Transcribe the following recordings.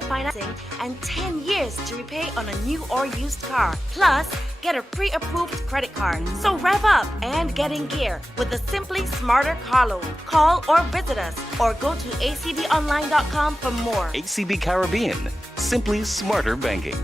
100% financing and 10 years to repay on a new or used car. Plus, get a pre-approved credit card. So rev up and get in gear with the Simply Smarter car loan. Call or visit us or go to acbonline.com for more. ACB Caribbean, simply smarter banking.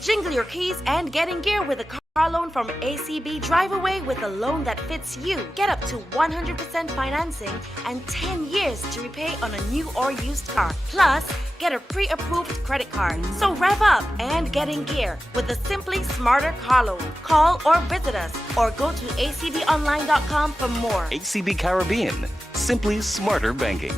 Jingle your keys and get in gear with a car loan from ACB. Drive away with a loan that fits you. Get up to 100% financing and 10 years to repay on a new or used car. Plus, get a pre-approved credit card. So rev up and get in gear with the Simply Smarter car loan. Call or visit us or go to acbonline.com for more. ACB Caribbean, simply smarter banking.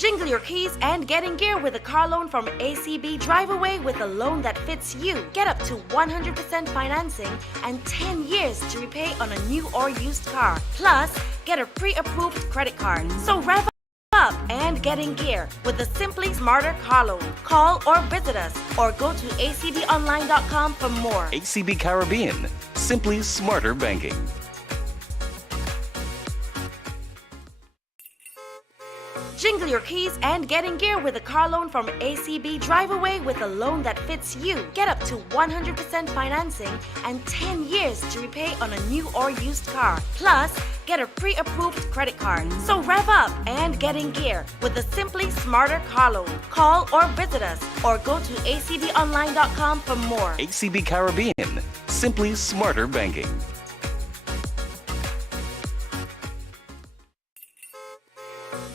Jingle your keys and get in gear with a car loan from ACB. Drive away with a loan that fits you. Get up to 100% financing and 10 years to repay on a new or used car. Plus, get a pre-approved credit card. So rev up and get in gear with the Simply Smarter car loan. Call or visit us or go to acbonline.com for more. ACB Caribbean, simply smarter banking. Jingle your keys and get in gear with a car loan from ACB. Drive away with a loan that fits you. Get up to 100% financing and 10 years to repay on a new or used car. Plus, get a pre-approved credit card. So rev up and get in gear with the Simply Smarter car loan. Call or visit us or go to acbonline.com for more. ACB Caribbean, simply smarter banking.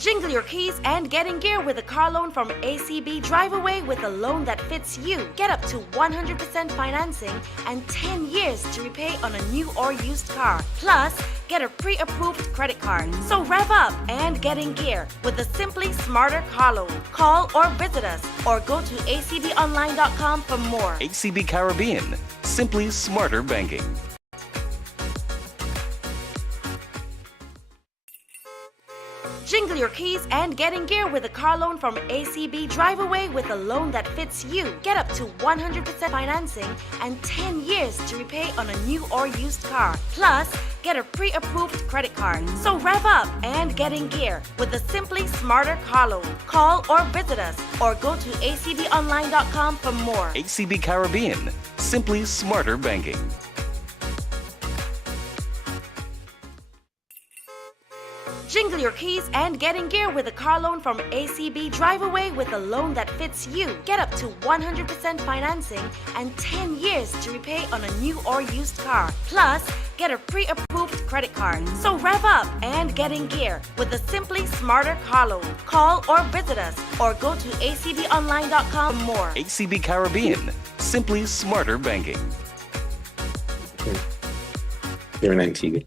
Jingle your keys and get in gear with a car loan from ACB. Drive away with a loan that fits you. Get up to 100% financing and 10 years to repay on a new or used car. Plus, get a pre-approved credit card. So rev up and get in gear with the Simply Smarter car loan. Call or visit us or go to acbonline.com for more. ACB Caribbean, simply smarter banking. Jingle your keys and get in gear with a car loan from ACB. Drive away with a loan that fits you. Get up to 100% financing and 10 years to repay on a new or used car. Plus, get a pre-approved credit card. So rev up and get in gear with the Simply Smarter car loan. Call or visit us or go to acbonline.com for more. ACB Caribbean, simply smarter banking. Jingle your keys and get in gear with a car loan from ACB. Drive away with a loan that fits you. Get up to 100% financing and 10 years to repay on a new or used car. Plus, get a pre-approved credit card. So rev up and get in gear with the Simply Smarter car loan. Call or visit us or go to acbonline.com for more. ACB Caribbean, simply smarter banking. They're 19.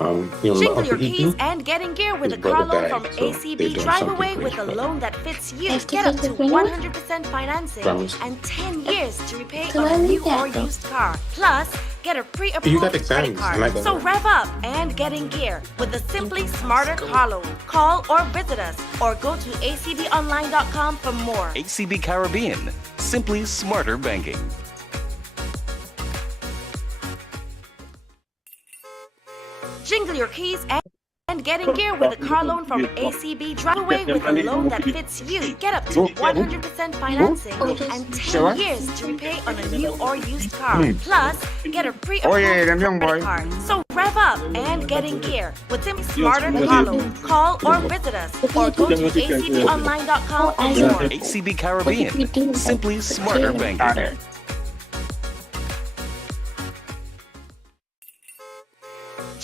Jingle your keys and get in gear with a car loan from ACB. Drive away with a loan that fits you. Get up to 100% financing and 10 years to repay on a new or used car. Plus, get a pre-approved credit card. So rev up and get in gear with the Simply Smarter car loan. Call or visit us or go to acbonline.com for more. ACB Caribbean, simply smarter banking. Jingle your keys and get in gear with a car loan from ACB. Drive away with a loan that fits you. Get up to 100% financing and 10 years to repay on a new or used car. Plus, get a pre-approved credit card. So rev up and get in gear with Simply Smarter car loan. Call or visit us or go to acbonline.com for more. ACB Caribbean, simply smarter banking.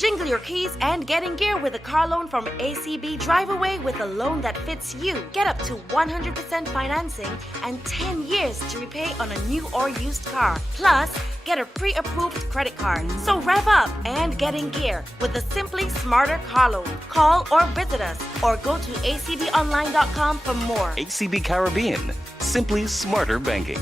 Jingle your keys and get in gear with a car loan from ACB. Drive away with a loan that fits you. Get up to 100% financing and 10 years to repay on a new or used car. Plus, get a pre-approved credit card. So rev up and get in gear with the Simply Smarter car loan. Call or visit us or go to acbonline.com for more. ACB Caribbean, simply smarter banking.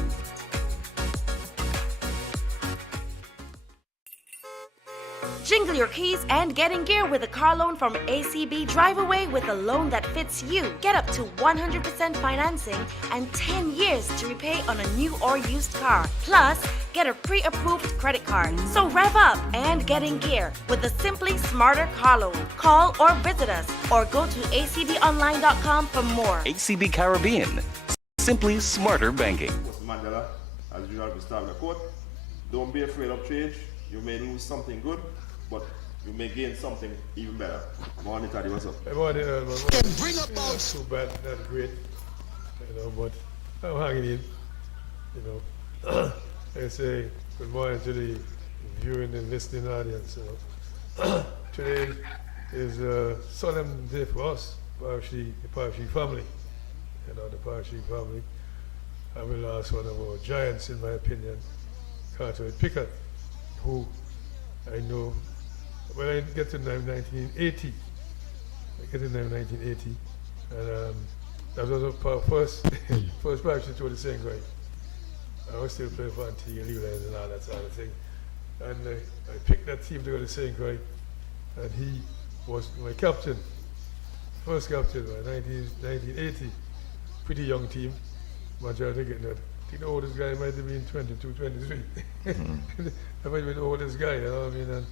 Jingle your keys and get in gear with a car loan from ACB. Drive away with a loan that fits you. Get up to 100% financing and 10 years to repay on a new or used car. Plus, get a pre-approved credit card. So rev up and get in gear with the Simply Smarter car loan. Call or visit us or go to acbonline.com for more. ACB Caribbean. Simply smarter banking. Mandela, as usual, we start the quote. Don't be afraid of change. You may lose something good, but you may gain something even better. Morning, Taddy, what's up? Hey, morning, bring up not too bad, not great, but I'm hanging in, I say good morning to the viewing and listening audience. Today is a solemn day for us, the Parshi family. The Parshi family. I will ask one of our giants, in my opinion, Cartwright Pickett, who I know, when I get to 1980, and that was our first practice to the same guy. I was still playing for Antigua, Leewlands and all that sort of thing. And I picked that team to go to the same guy, and he was my captain, first captain, 1980. Pretty young team, majority getting that. I think the oldest guy might have been 22, 23. I might have been the oldest guy, and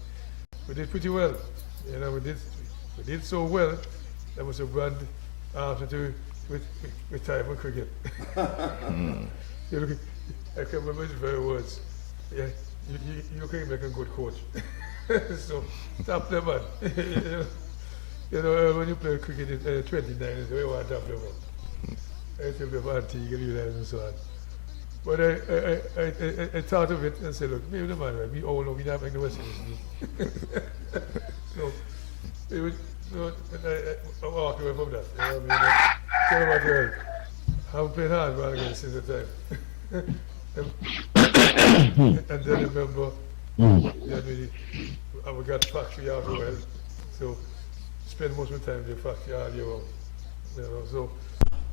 we did pretty well. We did so well that was a brand after to retire from cricket. I can remember his very words. Yeah, you can make a good coach. So top the man. When you play cricket at 29, it's very hard to top the man. I still play for Antigua, Leewlands and so on. But I thought of it and said, look, maybe the man, right? We all know we don't make the West Indies. So, it was, I walked away from that. Tell you what, I haven't played hardball again since the time. And then I remember, we got factory out well, so spend most of the time in the factory all year long. So,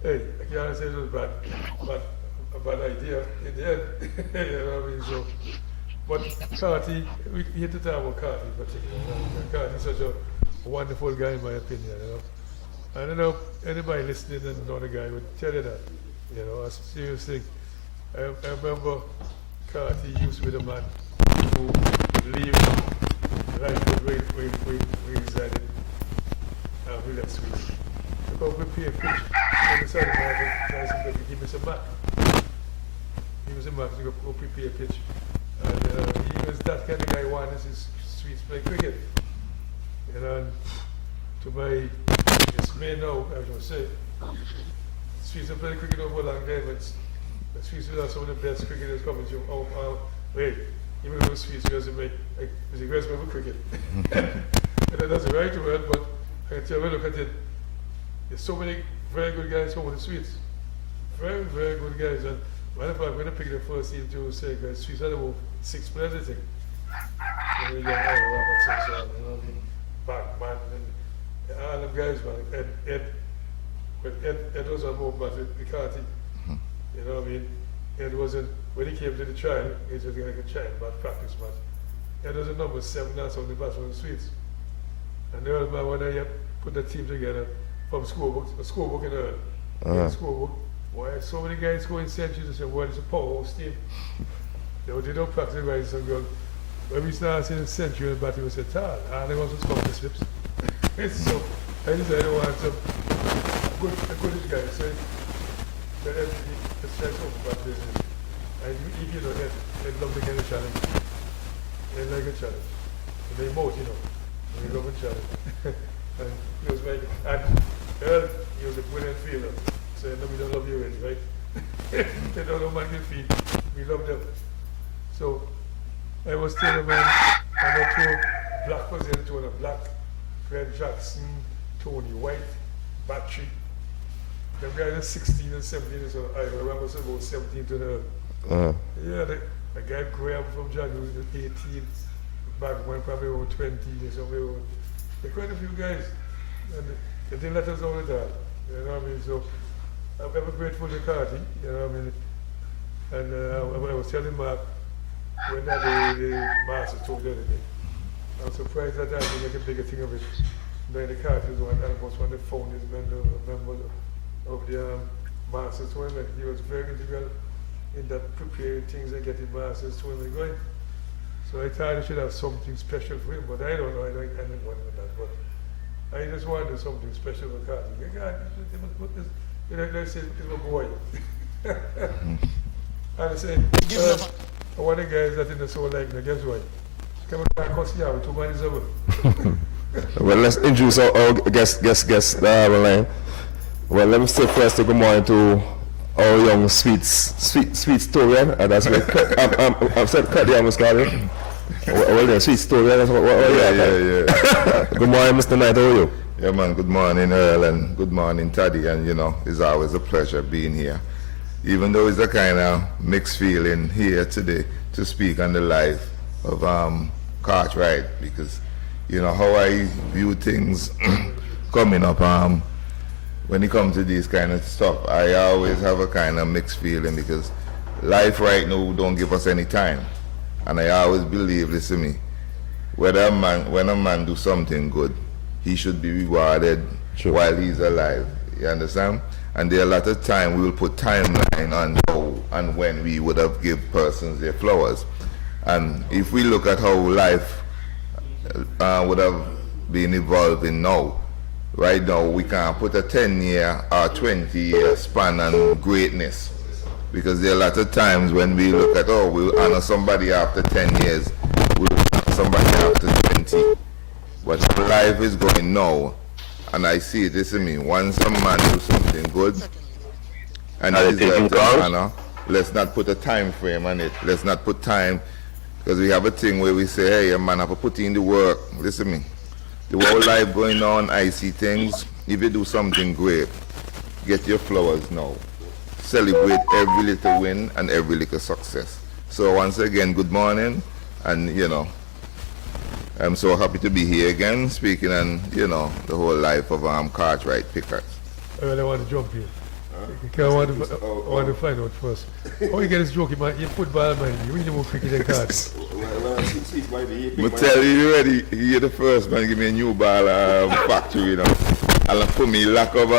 hey, I can't say it was bad, but a bad idea in the end. So, but Carty, we hit the time with Carty in particular. Carty's such a wonderful guy in my opinion, I don't know anybody listening and know the guy would tell you that, a serious thing. I remember Carty used to be the man who lived right where we resided, we left Sweden. To go prepare pitch on the side of the house, he gave us a map. He was a man to go prepare pitch. And he was that kind of guy who wanted his Swedes play cricket. And to my dismay now, I should say, Swedes have played cricket over a long time, and the Swedes are some of the best cricketers coming from our way. Even though Swedes resume, is a resume for cricket. And that's the right word, but I can tell you, look at it. There's so many very good guys over the Swedes. Very, very good guys. And matter of fact, when I picked the first team to say, guys, Swedes had about 6 players, I think. Young Ira Robertson, Bachman, and all them guys, man. Ed was on more, but McCarthy, Ed wasn't, when he came to the trial, he was like a child, but practice, man. Ed was a number 7, that's on the best one of the Swedes. And the Earl, man, when I put the team together from schoolbook, a schoolbook in Earl, schoolbook, why so many guys go in centuries and say, well, it's a powerhouse team. They don't practice right, some girl. When we started saying century and batting, we said, they want to score the slips. So I decided I want some goodish guys. So let's try something about this. And they love to get a challenge. They like a challenge. And they moat, they love a challenge. And he was like, and Earl, he was a brilliant fielder. So no, we don't love you already, right? They don't know man can feed. We love them. So I was telling a man, and I told Black was in to Black, Fred Jackson, Tony White, Battery. Them guys are 16 and 17, so I remember about 17 to the yeah, the guy Graham from John was 18, back when probably over 20 or something. There are quite a few guys, and they didn't let us know that. You know what I mean? So I'm ever grateful to Carty, you know what I mean? And I was telling Mark when the master told the other day, I'm surprised that I didn't make a bigger thing of it. During the cartoons, one almost one of the founding members of the Masters Tournament. He was very integral in that preparing things and getting Masters Tournament going. So I thought I should have something special for him, but I don't know, I didn't want that. But I just wanted something special for Carter. God, they must put this, let's say it's a boy. And I said, one of the guys that in the soul like me, guess what? Come on, cuss you out, 2 months over. Well, let's introduce our guest online. Well, let me say first good morning to our young sweet story. That's what I've said cut the almost got it. Well, yeah, sweet story. That's what yeah. Good morning, Mr. Knight. How are you? Yeah, man. Good morning, Earl, and good morning, Taddy. And it's always a pleasure being here. Even though it's a kind of mixed feeling here today to speak on the life of Cartwright, because how I view things coming up. When it comes to this kind of stuff, I always have a kind of mixed feeling because life right now don't give us any time. And I always believe, listen to me, when a man do something good, he should be rewarded while he's alive. You understand? And there are a lot of time we will put timeline on how and when we would have give persons their flowers. And if we look at how life would have been evolving now, right now we can't put a 10-year or 20-year span on greatness, because there are a lot of times when we look at, we'll honor somebody after 10 years, we'll honor somebody after 20. But life is going now, and I see it, listen to me, once a man do something good, and it deserves an honor, let's not put a time frame on it. Let's not put time, because we have a thing where we say, hey, a man have to put in the work. Listen to me. The whole life going on, I see things. If you do something great, get your flowers now. Celebrate every little win and every little success. So once again, good morning, and I'm so happy to be here again, speaking on the whole life of Cartwright Pickers. I really want to jump here. I want to find out first. How you get this joke in your football man? You really more cricket than cards. I tell you already, you're the first man give me a new ball factory, And for me, lack of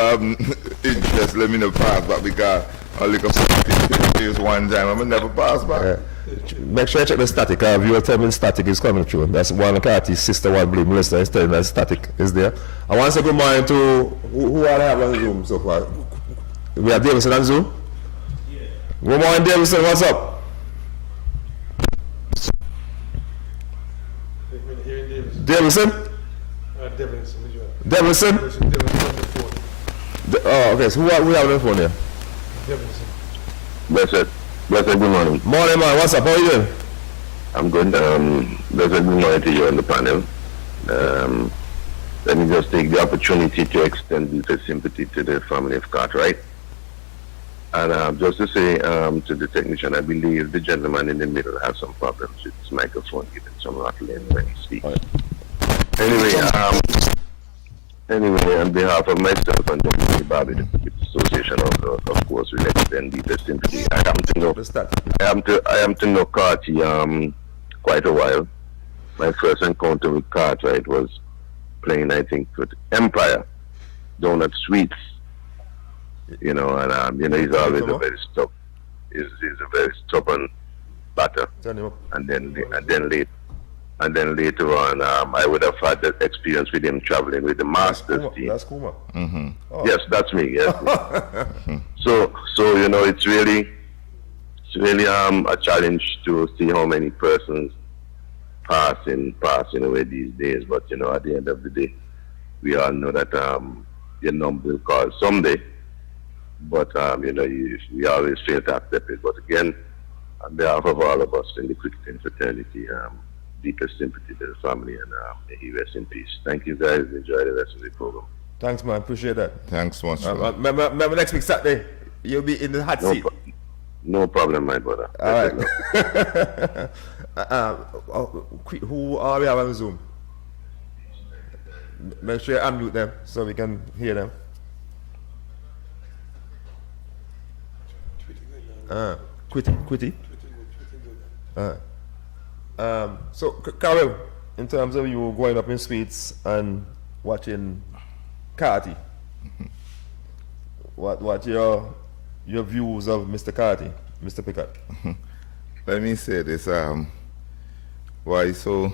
interest, let me not pass back because I look up one time, I'm never pass back. Make sure you check the static. You will tell me the static is coming through. That's one Carty's sister, one blue Melissa is telling that static is there. I want to say good morning to who are have on Zoom so far. We have Davison on Zoom? Yeah. Good morning, Davison. What's up? Davison? Davison? Oh, okay. So who we have on the phone here? Davison. Blessed good morning. Morning, man. What's up? How are you doing? I'm good. Blessed good morning to you on the panel. Let me just take the opportunity to extend deepest sympathy to the family of Cartwright. And just to say to the technician, I believe the gentleman in the middle has some problems with his microphone, giving some rattling when he speaks. Right. Anyway, on behalf of myself and the Bobby, the Association of course, we extend deepest sympathy. I am to know Carty quite a while. My first encounter with Cartwright was playing, I think, with Empire down at Sweets. And he's always a very he's a very stubborn batter. And then later on, I would have had that experience with him traveling with the Masters team. That's Kuma. Mm-hmm. Oh. Yes, that's me. Yes. So it's really a challenge to see how many persons passing away these days. But at the end of the day, we all know that your number will call someday. But we always fail to accept it. But again, on behalf of all of us in the cricketing fraternity, deepest sympathy to the family, and may he rest in peace. Thank you, guys. Enjoy the rest of the program. Thanks, man. Appreciate that. Thanks so much. Remember next week Saturday, you'll be in the hot seat. No problem, my brother. All right. Who are we having on Zoom? Make sure you unmute them so we can hear them. Quitty. So, Carol, in terms of you growing up in Sweets and watching Carty, what your views of Mr. Carty, Mr. Pickett? Let me say this, why it's so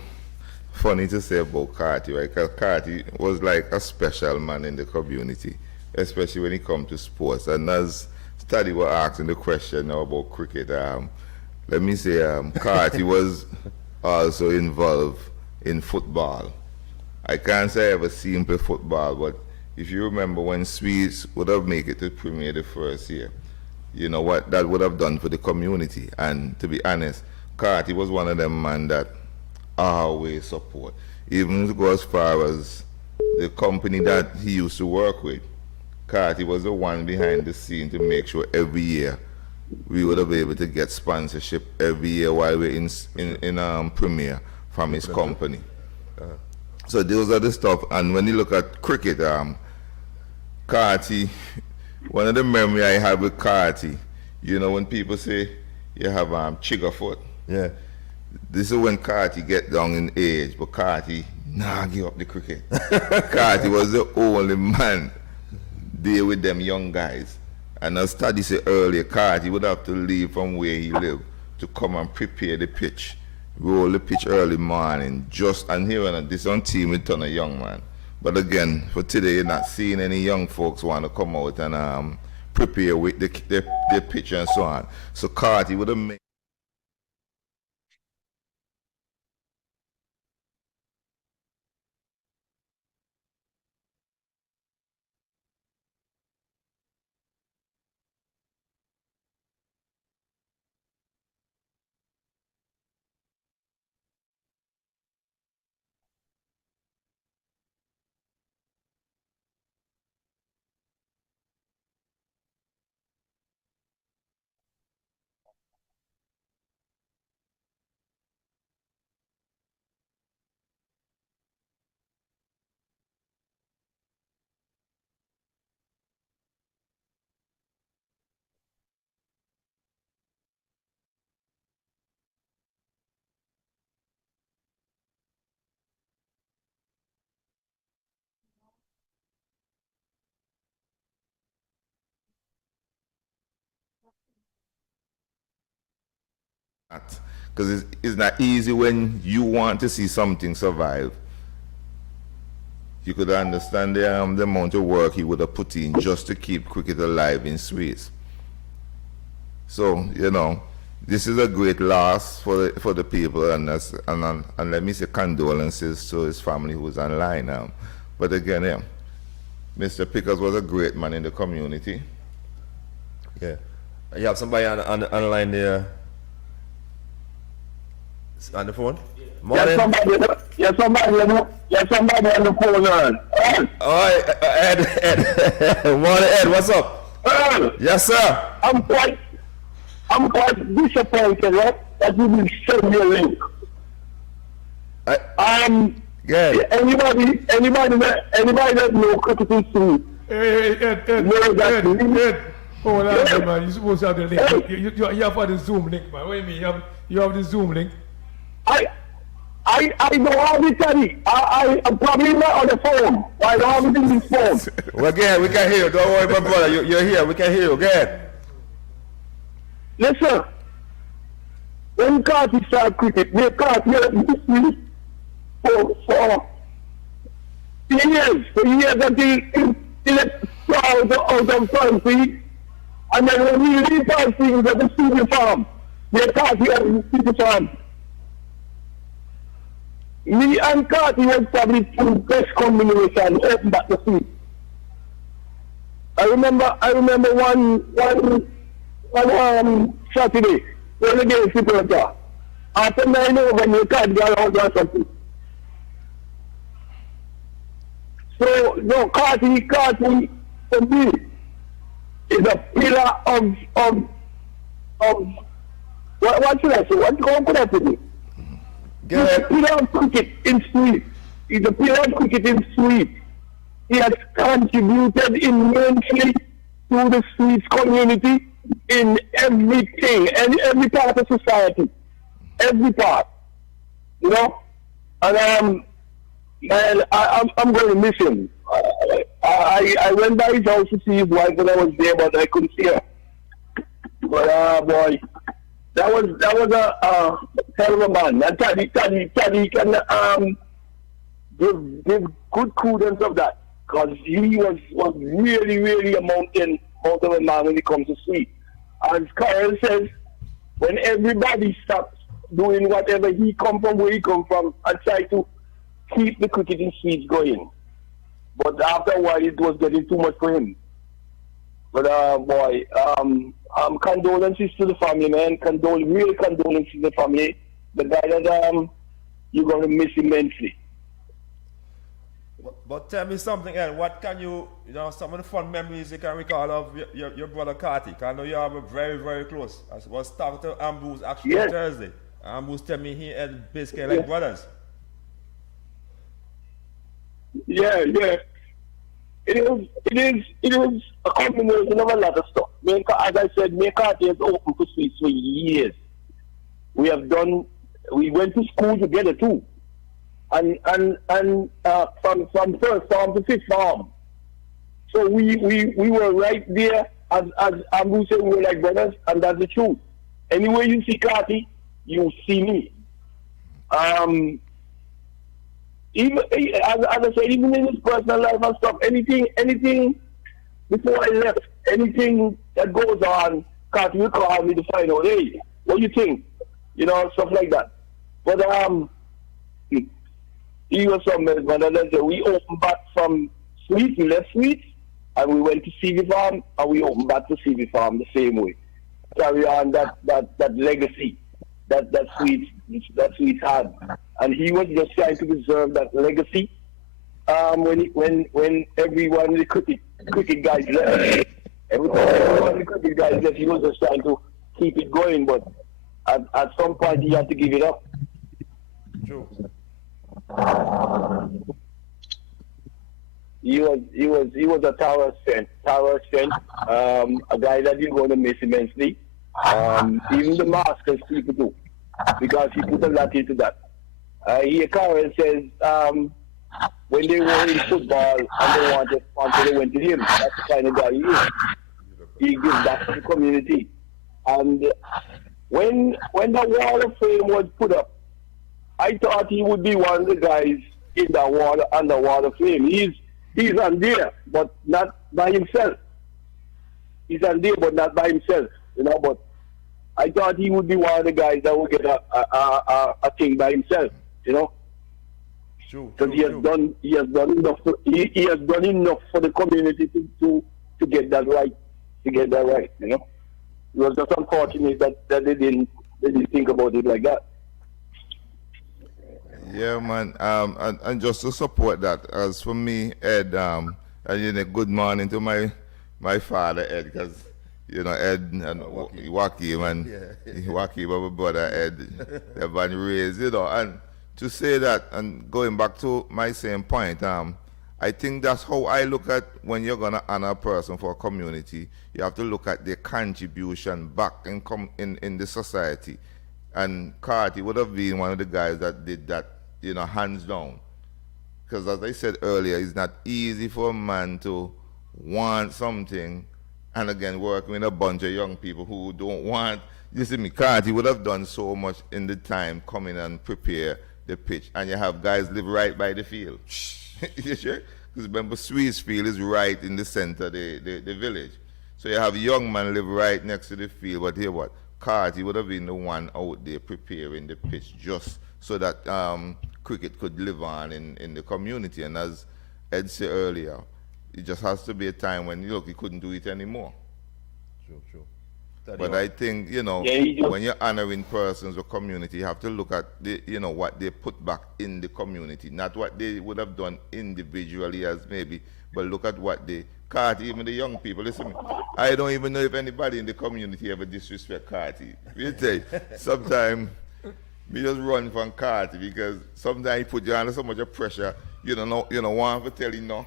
funny to say about Carty, right? Because Carty was like a special man in the community, especially when it comes to sports. And as Study was asking the question now about cricket, let me say Carty was also involved in football. I can't say I ever seen him play football, but if you remember when Swedes would have made it to Premier the first year, you know what that would have done for the community. And to be honest, Carty was one of them man that I always support. Even to go as far as the company that he used to work with, Carty was the one behind the scene to make sure every year we would have been able to get sponsorship every year while we're in Premier from his company. So those are the stuff. And when you look at cricket, Carty, one of the memory I have with Carty, you know, when people say you have chigger foot, Yeah. this is when Carty get down in age, but Carty nah give up the cricket. Carty was the only man there with them young guys. And as Study said earlier, Carty would have to leave from where he lived to come and prepare the pitch, roll the pitch early morning, and here and this on team with ton of young man. But again, for today, you're not seeing any young folks want to come out and prepare with the pitch and so on. So Carty would have made that. Because it's not easy when you want to see something survive. You could understand the amount of work he would have put in just to keep cricket alive in Swiss. So, you know, this is a great loss for the people, and let me say condolences to his family who's online now. But again, yeah, Mr. Pickers was a great man in the community. Yeah. You have somebody on the line there on the phone? Morning. Somebody on the phone on. All right, Ed. Morning, Ed. What's up? Yes, sir. I'm quite disappointed, right, that you will send me a link. Good. Anybody that knows cricket is true. Hey, Ed, hold on, man. You're supposed to have the link. You have the Zoom link, man. What do you mean? You have the Zoom link? I don't have it, Teddy. I'm probably not on the phone. I don't have it in this phone. Well, again, we can hear you. Don't worry, my brother. You're here. We can hear you. Go ahead. Listen, when Carty started cricket, they can't hear this for years until it out of country. And then when we leave country, we got the studio farm. They can't hear the studio farm. Me and Carty was probably two best combinations open back the seat. I remember one Saturday when the game Gibraltar. After 9 over, you can't get out or something. So no, Carty for me is a pillar of what should I say? What could I say? He's a pillar of cricket in Sweden. He's a pillar of cricket in Sweden. He has contributed immensely to the Swiss community in everything, and every part of society. Every part. You know? And man, I'm going to miss him. I went by his house to see his wife when I was there, but I couldn't see her. But boy, that was a hell of a man. And Taddy can give good kudos of that, because he was really a mountain of a man when it comes to sweet. As Carl says, when everybody stops doing whatever he come from, where he come from, and try to keep the cricketing seeds going. But after a while, it was getting too much for him. But boy, condolences to the family, man. Real condolences to the family. The guy that you're gonna miss immensely. But tell me something else. What can some of the fun memories you can recall of your brother Carty? I know you are very, very close. I was talking to Ambrose actually on Thursday. Ambrose tell me he had basically like brothers. Yeah. It is a combination of a lot of stuff. As I said, me and Carty has open for sweets for years. We went to school together too. And from first farm to fifth farm. So we were right there, as Ambu said, we were like brothers, and that's the truth. Anywhere you see Carty, you see me. Even as I said, even in his personal life and stuff, anything before I left, anything that goes on, Carty will call me to find out, hey, what do you think? Stuff like that. But he was from Mandela. We opened back from Sweets, we left Sweets, and we went to CV Farm, and we opened back to CV Farm the same way. Carry on that legacy that Sweets had. And he was just trying to preserve that legacy. When everyone, the cricket guys left, everyone the cricket guys left, he was just trying to keep it going, but at some point he had to give it up. True. He was a tower strength, a guy that you're going to miss immensely. Even the masters people do, because he put a lot into that. Here Karen says when they were in football and they wanted sponsor, they went to him. That's the kind of guy he is. He gives back to the community. And when the Wall of Fame was put up, I thought he would be one of the guys in the Wall of Fame. He's on there, but not by himself. He's on there, but not by himself. But I thought he would be one of the guys that would get a thing by himself. Because he has done enough. He has done enough for the community to get that right. It was just unfortunate that they didn't think about it like that. Yeah, man. And just to support that, as for me, Ed, and good morning to my father, Ed, because Ed and Joaquin and Joaquin, our brother Ed, they've been raised, and to say that, and going back to my same point, I think that's how I look at when you're gonna honor a person for a community. You have to look at their contribution back in the society. And Carty would have been one of the guys that did that, hands down. Because as I said earlier, it's not easy for a man to want something and again working with a bunch of young people who don't want. You see me, Carty would have done so much in the time coming and prepare the pitch. And you have guys live right by the field. You sure? Because remember, Sweets Field is right in the center of the village. So you have young man live right next to the field, but here what? Carty would have been the one out there preparing the pitch just so that cricket could live on in the community. And as Ed said earlier, it just has to be a time when, he couldn't do it anymore. True. But I think, when you're honoring persons or community, you have to look at what they put back in the community, not what they would have done individually as maybe, but look at what they, Carty, even the young people, listen, I don't even know if anybody in the community ever disrespect Carty. You tell you, sometimes we just run from Carty because sometimes he put you under so much pressure, you don't want to tell him no.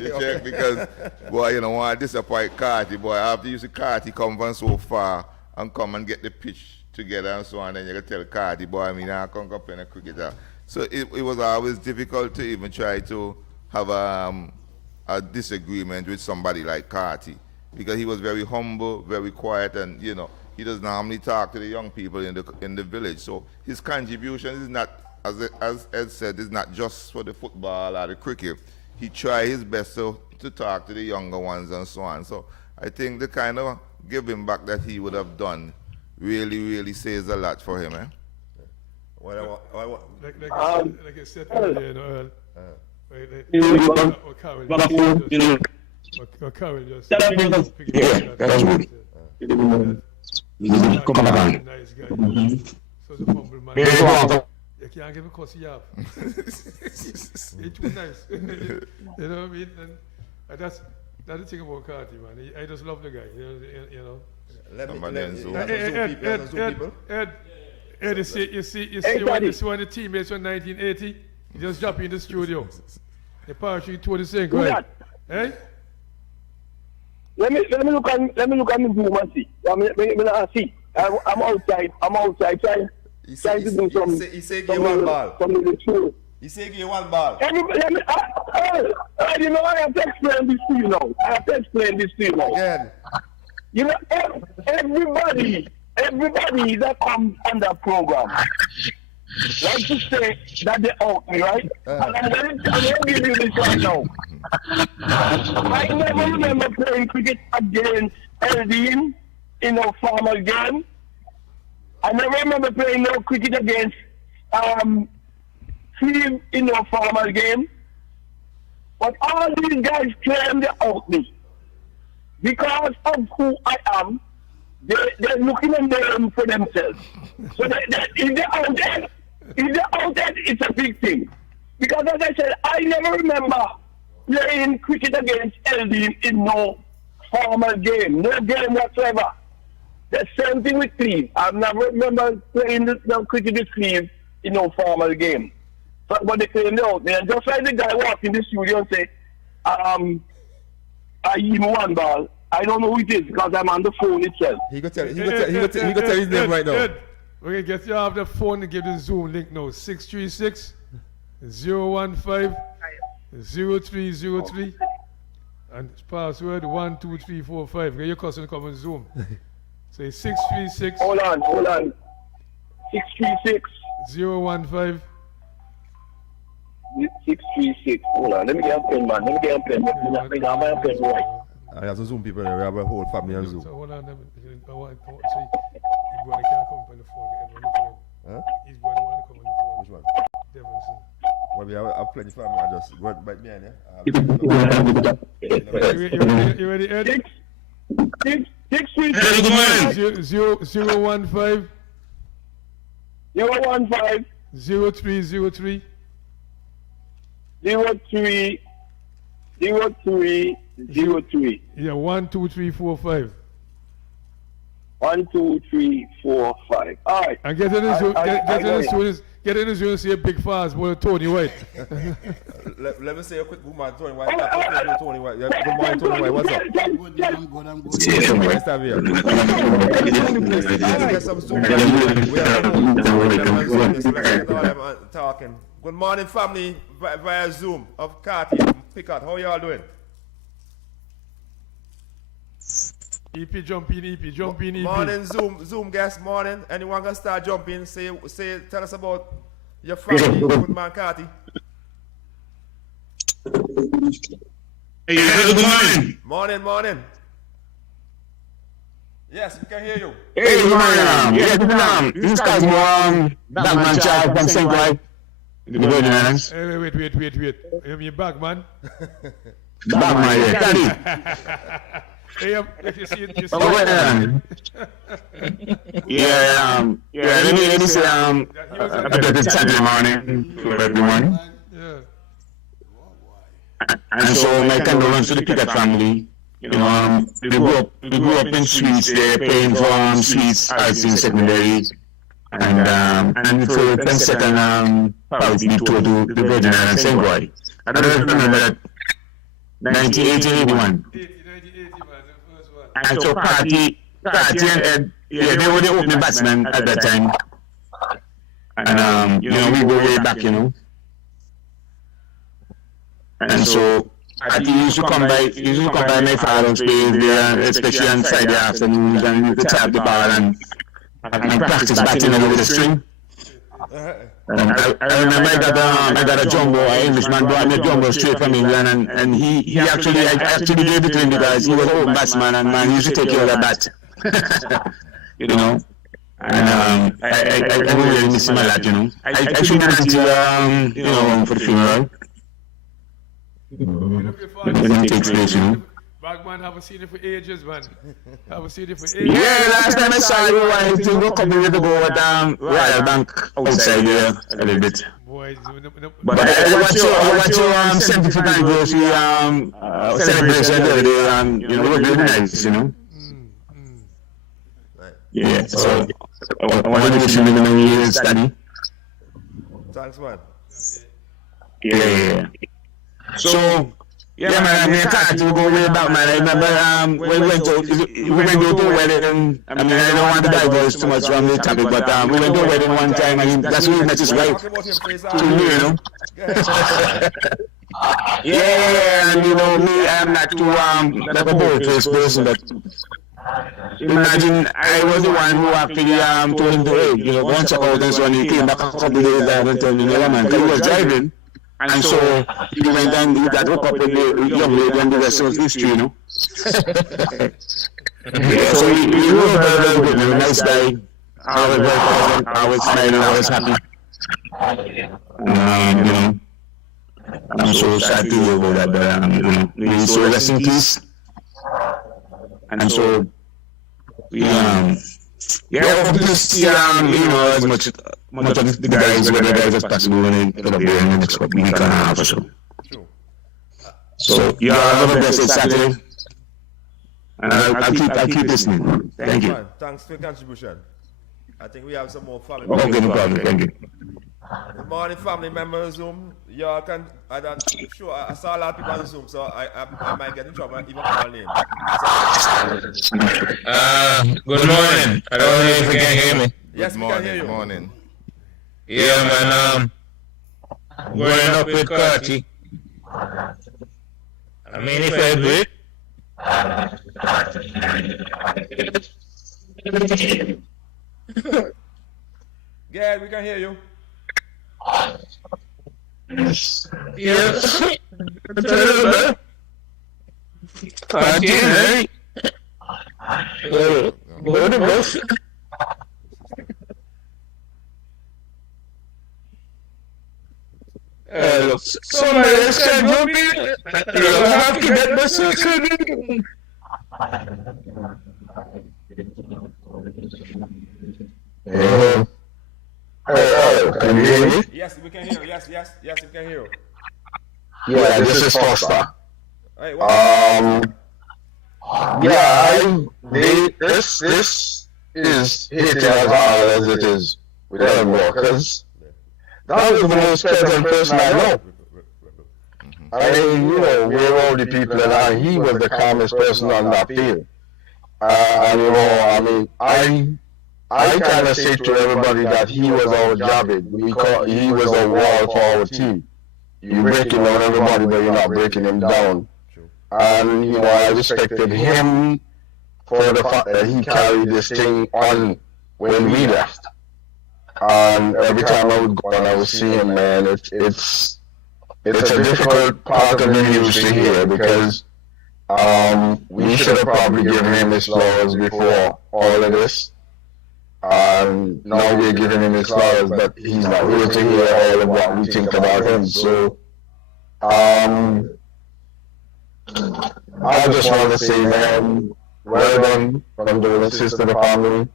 You check because, boy, you don't want to disappoint Carty, boy. After you see Carty come from so far and come and get the pitch together and so on, then you can tell Carty, boy, I can't come play a cricketer. So it was always difficult to even try to have a disagreement with somebody like Carty, because he was very humble, very quiet, and you know, he doesn't normally talk to the young people in the village. So his contribution is not, as Ed said, is not just for the football or the cricket. He tried his best to talk to the younger ones and so on. So I think the kind of giving back that he would have done really says a lot for him. Like I said earlier, you know, Karen just nice guy. So the humble man. You can't give a cuss you up. It's too nice. You know what I mean? And that's the thing about Carty, man. I just love the guy. You know. Ed, you see when the teammates in 1980, you just jump in the studio. The parachute to the sink, right? Hey? Let me look at the room and see. See. I'm outside trying to do some. He say give one ball. He say give one ball. I have to explain this to you now. Again. You know, everybody that comes on that program like to say that they out me, right? And I'm going to give you this right now. I never remember playing cricket against Eldin in a formal game. I never remember playing no cricket against Steve in a formal game. But all these guys claim they out me. Because of who I am, they're looking at them for themselves. So if they're out there, it's a big thing. Because as I said, I never remember playing cricket against LD in no formal game, no game whatsoever. The same thing with Cleve. I never remember playing no cricket with Cleve in no formal game. But they claim they out there. Just like the guy walked in the studio and say, I give him one ball. I don't know who it is because I'm on the phone itself. He could tell his name right now. Ed, we're going to get you off the phone and give the Zoom link now. 636 015 0303 and password 12345. Get your cousin come on Zoom. Say 636. Hold on. 636 015 636. Hold on. Let me get a pen, man. Let me get a pen. Right. I have to Zoom people. We have a whole family on Zoom. So hold on. I want to see. He's going to come on the phone. Huh? He's going to want to come on the phone. Which one? Devinson. Well, we have plenty of family. I just go bite me in, yeah? You ready, Ed? 636. 015 015 0303 0303. Yeah, 12345. 12345. All right. And get in the Zoom and see a big fast boy, Tony White. Let me say a quick good morning, Tony White. Tony White. Good morning, Tony White. What's up? I'm good. Nice to have you. Let's get some Zoom. We are talking. Good morning, family, via Zoom of Carty. Pickard, how y'all doing? EP jump in. Morning, Zoom guest, morning. Anyone gonna start jumping? Tell us about your family, good man, Carty. Hey, good morning. Morning. Yes, we can hear you. Hey, good morning. Yes, this is Cosmo, that man Charles from St. Croix. Hey, wait. You're back, man. Back, man, yeah. Hey, if you see it, you see it. Let me say, a better Saturday morning for everyone. Yeah. And so, my condolences to the Pickett family. You know, they grew up in Sweets. They're playing for Sweets as in secondary. And for the second probably to the Virgin Islands St. Croix. I don't remember that 1981. And so Carty and Ed, they were the opening batsmen at that time. And we go way back, And so he used to come by my father's place there, especially on Friday afternoons, and we could tap the ball and practice batting over the string. I remember I got a jumbo, an Englishman brought me a jumbo straight from England, and I actually gave it to him because he was an old batsman, and man, he used to take care of that bat. And I really miss him a lot, I should not see, for the funeral. When it takes place, Bagman, haven't seen it for ages, man. Haven't seen it for ages. Yeah, last time I saw you, I think a couple of years ago at Royal Bank outside there a little bit. Boys, but I watch your 75th anniversary celebration the other day, it was really nice, Yeah, so I want to wish you many years, Daddy. Thanks, man. Yeah. So, yeah, man, me and Kati, we go way back, man. I remember when we went to a wedding. I mean, I don't want to divulge too much from the topic, but we went to a wedding one time, and that's when we met his wife. Yeah, and me, I'm not too, like a bold-faced person, but imagine I was the one who actually told him to, go and check out, and so when he came back a couple of days later and told me, yeah, man, because he was driving. And so he went and he got hooked up with the young lady and the rest was history, Yeah, so he was very, very good, nice guy. I was very pleasant, I was smiling, I was happy. I'm so sad to hear about that, but he's so rest in peace. And so, I hope to see, as much of the guys as possible when they get up there in the next week and a half or so. So, you have a blessed Saturday. And I'll keep listening. Thank you. Thanks for your contribution. I think we have some more family. Okay, no problem. Thank you. Good morning, family members. Zoom. Y'all can. Sure. I saw a lot of people on Zoom, so I might get in trouble even call name. Good morning. I don't know if you can hear me. Yes, we can hear you. Good morning. Yeah, man. Growing up with Kati. I mean, if I do it. Yeah, we can hear you. Yeah. Kati, go to bus. Look, somebody else can jump in. You have to get the second. Can you hear me? Yes, we can hear you. Yes, we can hear you. Yeah, this is Foster. Hey, this is hitting as hard as it is with them workers. That is the most pleasant person I know. I mean, we're all the people, and he was the calmest person on that field. I kind of say to everybody that he was our Javid. He was a wall for our team. You're breaking down everybody, but you're not breaking him down. And, I respected him for the fact that he carried this thing on when we left. And every time I would go and I would see him, man, it's a difficult part of the news to hear because we should have probably given him his flowers before all of this. And now we're giving him his flowers, but he's not here to hear all of what we think about him. So, I just want to say, man, well done, condolences to the family.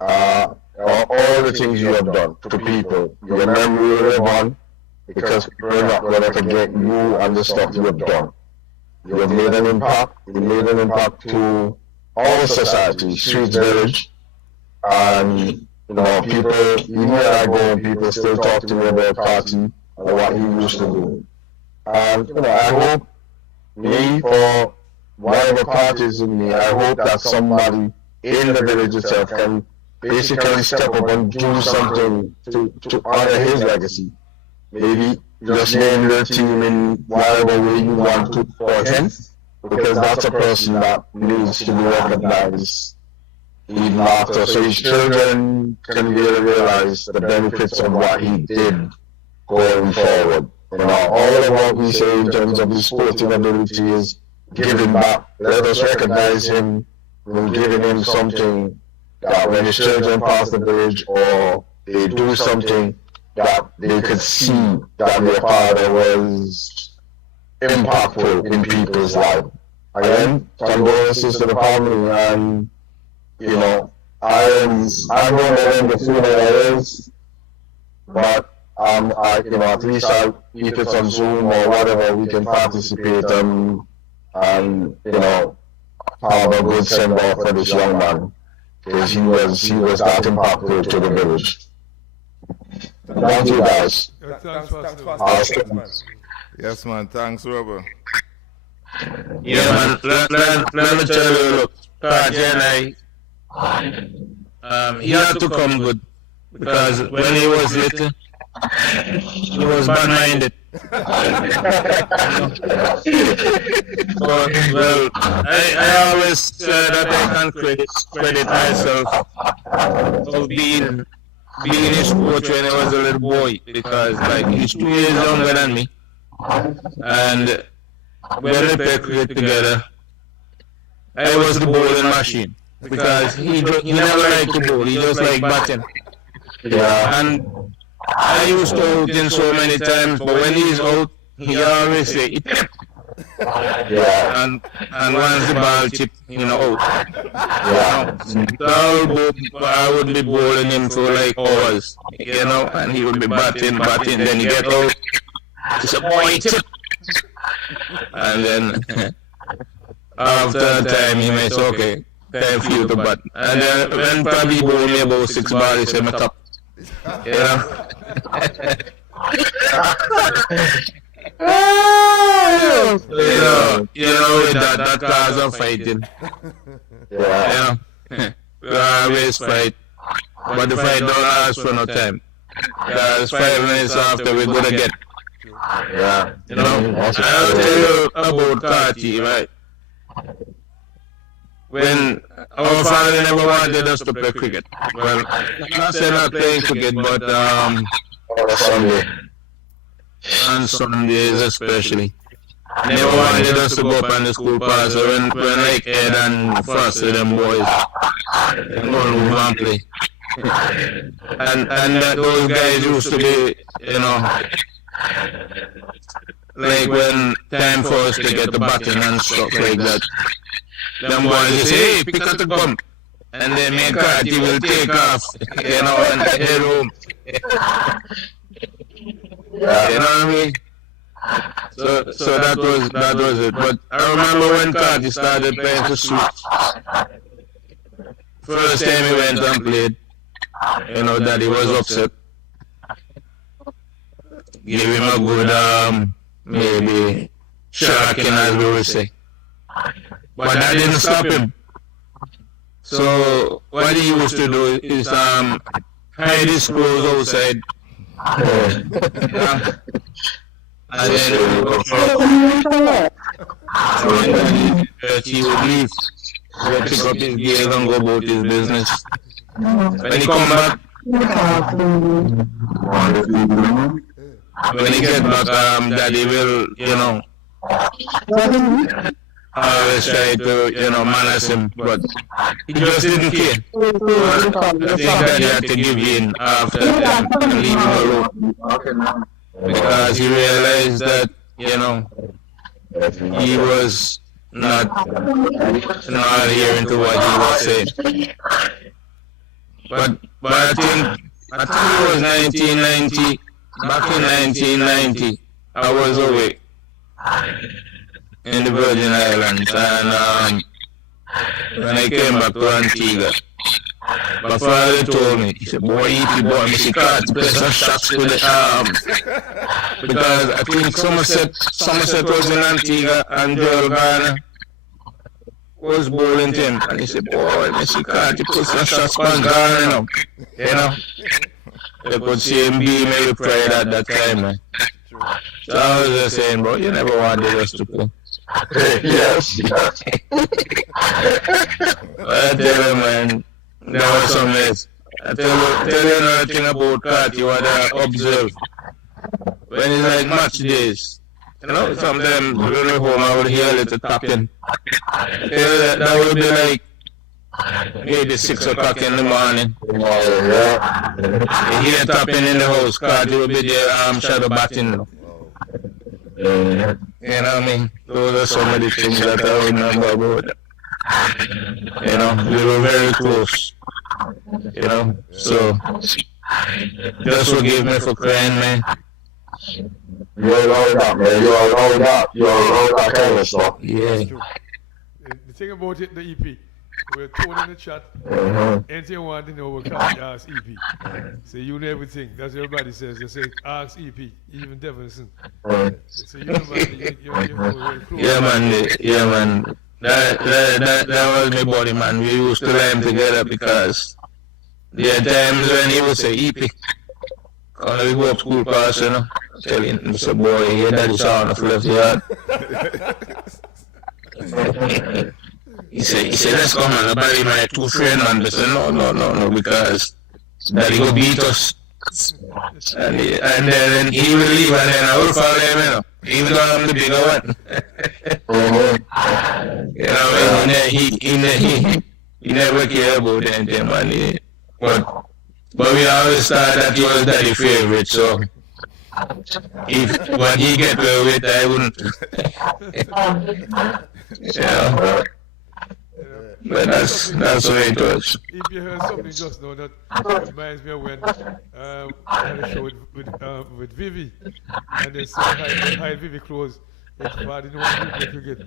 All the things you have done to people, your memory will live on because we're not going to forget you and the stuff you have done. You have made an impact. You made an impact to all society, Streets Village. And, people, even when I go, people still talk to me about Kati and what he used to do. And, I hope me, for whatever part is in me, I hope that somebody in the village itself can basically step up and do something to honor his legacy. Maybe just name your team in whatever way you want to for him, because that's a person that needs to be recognized even after, so his children can really realize the benefits of what he did going forward. You know, all of what we say in terms of his sporting ability is giving back. Let us recognize him and giving him something that when his children pass the bridge or they do something that they could see that their father was impactful in people's life. Again, condolences to the family, and you know, I'm going to end the funeral is, but you know, at least if it's on Zoom or whatever, we can participate and you know, have a good send off for this young man, because he was that impactful to the village. Thank you, guys. Thanks, Yes, man. Thanks, Robert. Yeah, man. Let me tell you, look, Kaji he had to come good, because when he was little, he was bad-minded. Well, I always say that I can credit myself for being his coach when I was a little boy, because like he's 2 years younger than me, and when we played cricket together, I was the bowling machine, because he never liked to bowl, he just liked batting. Yeah. And I used to out him so many times, but when he's out, he always say it. Yeah. And once the ball chip, out. Yeah. So I would be bowling him for like hours, and he would be batting, then he get out. He said, boy, chip. And then after a time, he might say, okay, time for you to bat. And then when probably bowled me about 6 balls, he said, my top. That cause of fighting. Yeah. We always fight, but the fight don't last for no time. Because 5 minutes after we're gonna get. Yeah. I'll tell you about Kati, right? When our father never wanted us to play cricket. Well, not saying not playing cricket, but on Sundays especially. Never wanted us to go up on the school pass, so when like Ed and Frosty, them boys, they go home and play. And those guys used to be, like when time for us to get the batting and stuff like that. Them boys will say, hey, pick up the gum. And then me and Kati will take off, and head home. You know what I mean? So that was it. But I remember when Kati started playing for Suits. First time he went and played, Daddy was upset. Gave him a good, maybe, shocking, as we would say. But that didn't stop him. So what he used to do is hide his clothes outside. And then he would leave. He would pick up his gears and go about his business. When he come back, when he get back, Daddy will, always try to, menace him, but he just didn't care. I think Daddy had to give in after that and leave him alone. Because he realized that, he was not adhering to what he was saying. But I think it was 1990, back in 1990, I was away in the Virgin Islands, and when I came back to Antigua, my father told me, he said, boy, if you bought me some cards, play some shots with the arms. Because I think Somerset was in Antigua and Joel Garner was bowling to him, and he said, boy, Messi can't put some shots on Ghana, you know. You could see him being very pride at that time, man. So I was just saying, bro, you never wanted us to play. Yes. I tell you, man, that was some mess. I tell you another thing about Carty, what I observe. When it's like match days, you know, sometimes when we home, I would hear a little tapping. I tell you that would be like maybe 6 o'clock in the morning. You hear tapping in the house, Carty will be there, shadow batting. You know what I mean? Those are some of the things that I remember about. You know, we were very close. You know, so just forgive me for crying, man. You're all that, man. You're all that kind of stuff. Yeah. The thing about it, the EP, we're told in the chat, anything you want to know, we can't ask EP. So you know everything. That's what everybody says. They say, ask EP, even Devinson. So you know, man, you're close. Yeah, man. Yeah, man. That was my buddy, man. We used to rhyme together because there are times when he would say, EP, when we go up school class, you know, tell him, Mr. Boy, your daddy sound of left yard. He said, let's come on, bury my 2 friends, man. They said, no, because daddy go beat us. And then he will leave, and then I will follow him, you know, even though I'm the bigger one. You know, he never cared about anything, man. But we always thought that he was daddy's favorite, so if when he get away with it, I wouldn't. Yeah. But that's how it was. If you heard something just now that reminds me of when I had a show with Vivi, and they said hide Vivi clothes. It's bad, you know what you get.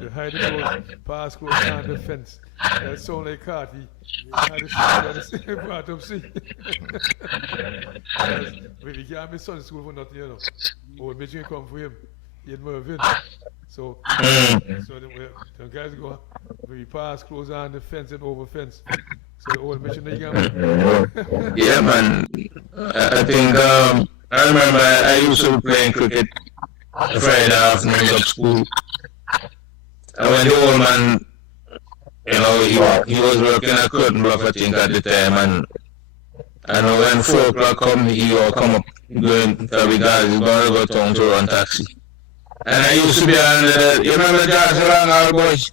So hide the clothes, pass clothes on the fence. That sound like Carty. Had the shit part of sea. Vivi can't be son school for nothing, you know. Or mission come for him. He had more in. So the guys go, we pass close on the fence and over fence. So the old mission they can. Yeah, man. I think I remember I used to be playing cricket Friday afternoons at school. And when the old man, you know, he was working at Curtain Bluff, I think, at the time, and when 4 o'clock come, he will come up going because he's going to go down to run taxi. And I used to be on the, you remember George Long boys?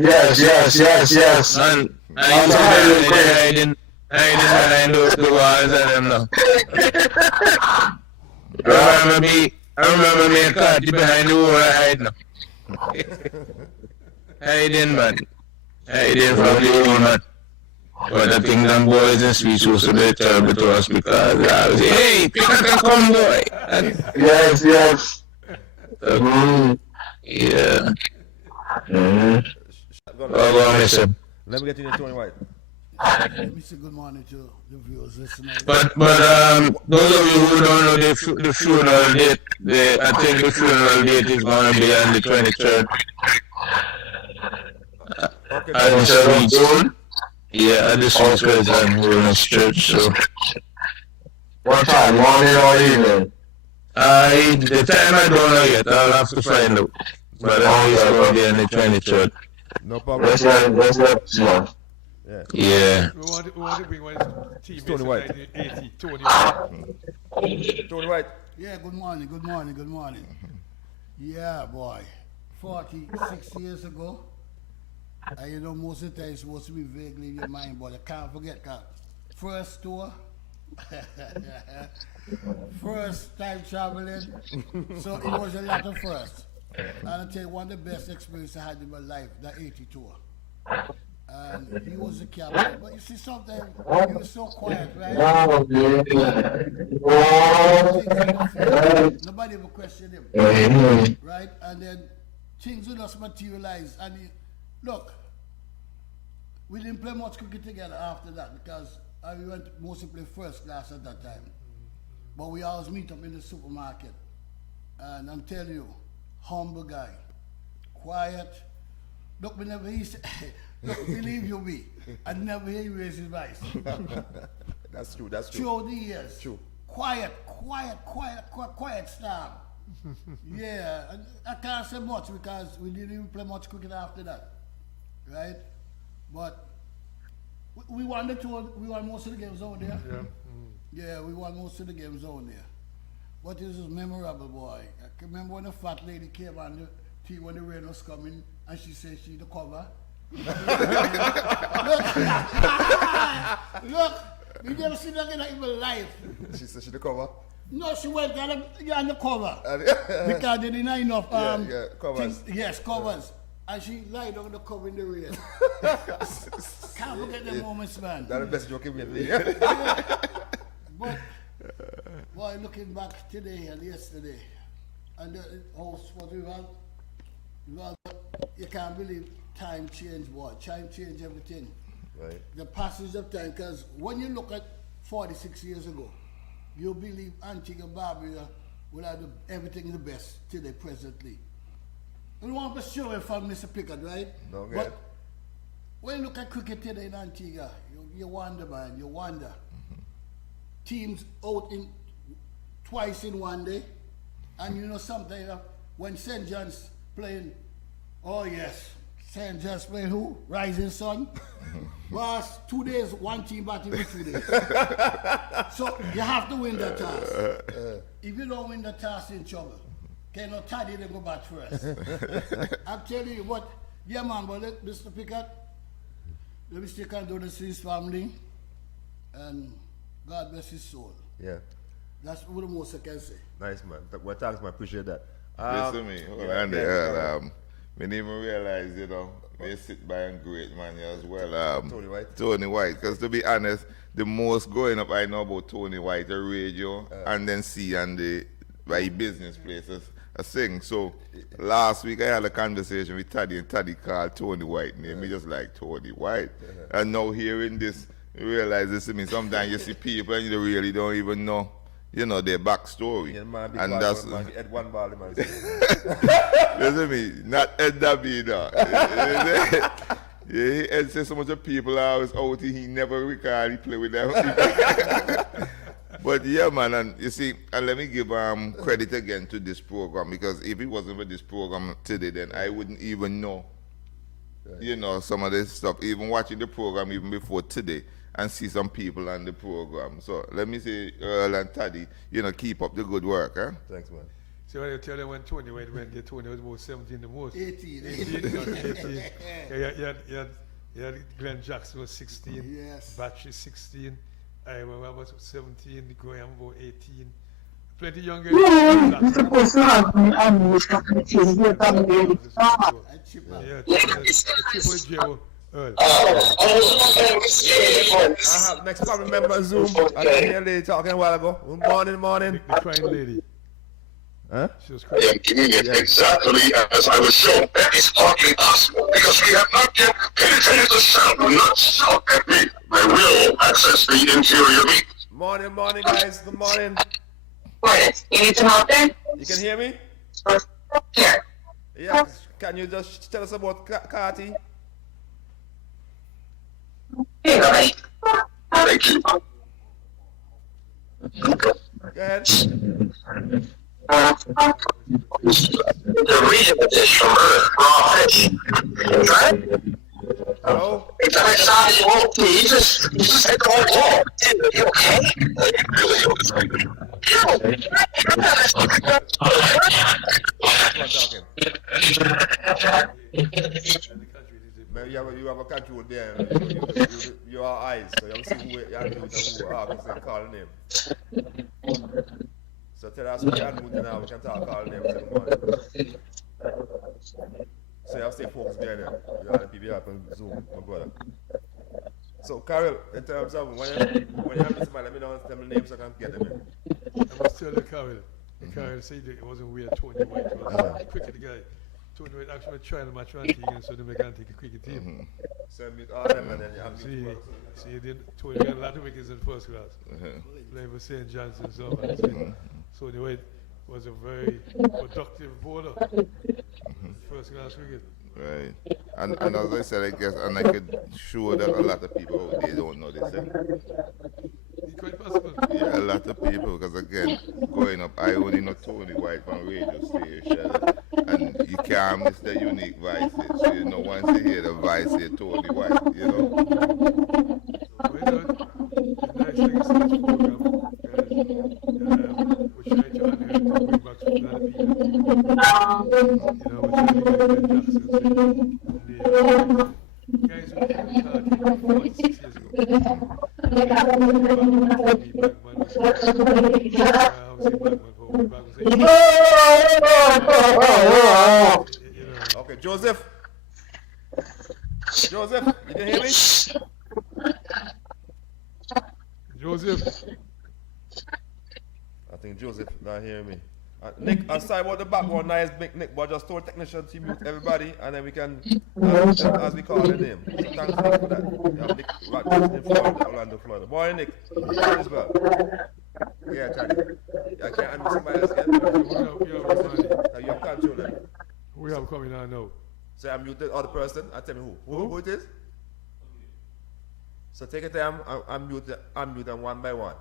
Yes. And I used to be hiding behind the walls and them now. I remember me and Carty behind the wall hiding now. Hiding, man. Hiding from the old man. But I think them boys in streets used to be terrible to us because I was like, hey, pick up and come, boy. Yes. Yeah. Oh, listen. Let me get into Tony White. Let me say good morning to the viewers listening. But those of you who don't know the funeral date, I think the funeral date is going to be on the 23rd. At the Sweets. Yeah, at the Sweets President Wilderness Church. So. What time, morning or evening? The time I don't know yet. I'll have to find out. But I know it's going to be on the 23rd. No problem. Let's let small. Yeah. We want to bring one of his Tony White. 1980, Tony White. Tony White. Yeah, good morning. Yeah, boy. 46 years ago. You know, most of the time it's supposed to be vaguely in your mind, but I can't forget that. First tour. First time traveling. So it was a lot of firsts. And I'll tell you, one of the best experiences I had in my life, that 80 tour. And he was the captain. But you see, sometimes he was so quiet, right? Nobody ever questioned him. Right? And then things would just materialize. And look, we didn't play much cricket together after that because we went mostly play first class at that time. But we always meet up in the supermarket. And I'm telling you, humble guy, quiet, look, whenever he say, look, believe you me, I never hear him raise his voice. That's true, that's true. Through the years. True. Quiet style. Yeah, and I can't say much because we didn't even play much cricket after that, right? But we won the tour. We won most of the games over there. Yeah, we won most of the games over there. But this is memorable, boy. I can remember when the fat lady came on the tea when the rain was coming, and she said she the cover. Look, you never seen that in my life. She said she the cover? No, she went on the cover. Because they didn't have enough covers. Yes, covers. And she lied on the cover in the rain. Can't forget the moments, man. That's the best joke you made. But, boy, looking back today and yesterday, and the house, what we want, you can't believe time changed, boy. Time changed everything. Right. The passage of time, because when you look at 46 years ago, you believe Antigua and Barbuda will have everything the best today, presently. We want to show it from Mr. Pickett, right? Okay. But when you look at cricket today in Antigua, you wonder, man, you wonder. Teams out in twice in one day, and you know sometimes when St. John's playing, oh yes, St. John's playing who? Rising Sun. Boss, 2 days, one team batting for 2 days. So you have to win the toss. If you don't win the toss, you're in trouble. Okay, no Taddy, then go back first. I'm telling you what, yeah man, but Mr. Pickett, let me still condolence to his family, and God bless his soul. Yeah. That's what the most I can say. Nice, man. Well, thanks, man. Appreciate that. Listen to me. Hold on there. I didn't even realize, you know, they sit by a great man here as well. Tony White. Tony White. Because to be honest, the most growing up I know about Tony White, the radio, and then see and the by business places. I sing. So last week I had a conversation with Taddy, and Taddy called Tony White name. Me just like Tony White. And now hearing this, you realize this. I mean, sometimes you see people and you really don't even know, you know, their backstory. Yeah, man, and that's Ed one ball, man. listen me, not Ed David. Yeah, Ed says so much of people are always out. He never recall he play with them. But yeah, man, and you see, and let me give credit again to this program, because if it wasn't for this program today, then I wouldn't even know, you know, some of this stuff. Even watching the program even before today, and see some people on the program. So let me say, Earl and Taddy, you know, keep up the good work, huh? Thanks, man. So when you tell them when Tony went there, Tony was about 17 the most. 18. 18. Yeah, you had Glenn Jackson was 16. Yes. Batchy 16. I was 17, Graham about 18. Plenty younger. You're supposed to have me and you're probably Triple J. Next family member Zoom. I can hear a lady talking a while ago. Good morning. The crying lady. Huh? She was I crying. am giving it exactly as I was shown. That is hardly possible because we have not yet penetrated the sound. Do not shout at me. I will access the interior meat. Morning, guys. Good morning. What? You need some help then? You can hear me? Here. Yeah. Can you just tell us about Carty? Here you go, buddy. Thank you. Go ahead. The reason of this from Earth, raw fish. Right? Hello? It's like somebody won't be. You just hit the whole wall. Dude, you okay? Man, you have a control there. You are eyes, so you have to see who you unmute and who are because they call the name. So tell us what you unmute now, we can talk all the names in the morning. So you have to stay focused behind them. You have the people you have on Zoom, my brother. So Carol, in terms of when you have somebody, let me know them names so I can get them in. I must tell you, Carol. Carol said it wasn't weird. Tony White was a cricket guy. Tony White actually tried to match one team, so they can take a cricket team. So meet all them and then you have See, Tony got a lot of wickets in first class. Playing for St. John's and so on. So Tony White was a very productive bowler. First class cricket. Right. And as I said, I guess, and I could show that a lot of people out there don't know this. It's quite possible. Yeah, a lot of people, because again, growing up, I only know Tony White from radio station, and you can't miss the unique voices. So, you know, once you hear the voice, you Tony White, you know. Nice thing is this program, which I try to bring back to a lot of people. You know, we're trying to get Ben Jackson, the guys who started 46 years ago. Okay, Joseph. Joseph, you can hear me? Joseph. I think Joseph not hearing me. Nick, I'm sorry about the background noise, big Nick, but just told technician to mute everybody, and then we can, as we call the name. So thanks Nick for that. Yeah, Nick, right in Florida, Orlando, Florida. Morning, Nick. As well. Yeah, Charlie. I can't unmute somebody else yet. You have control then. We have coming on now. So I mute the other person, and tell me who it is. So take your time and unmute them one by one.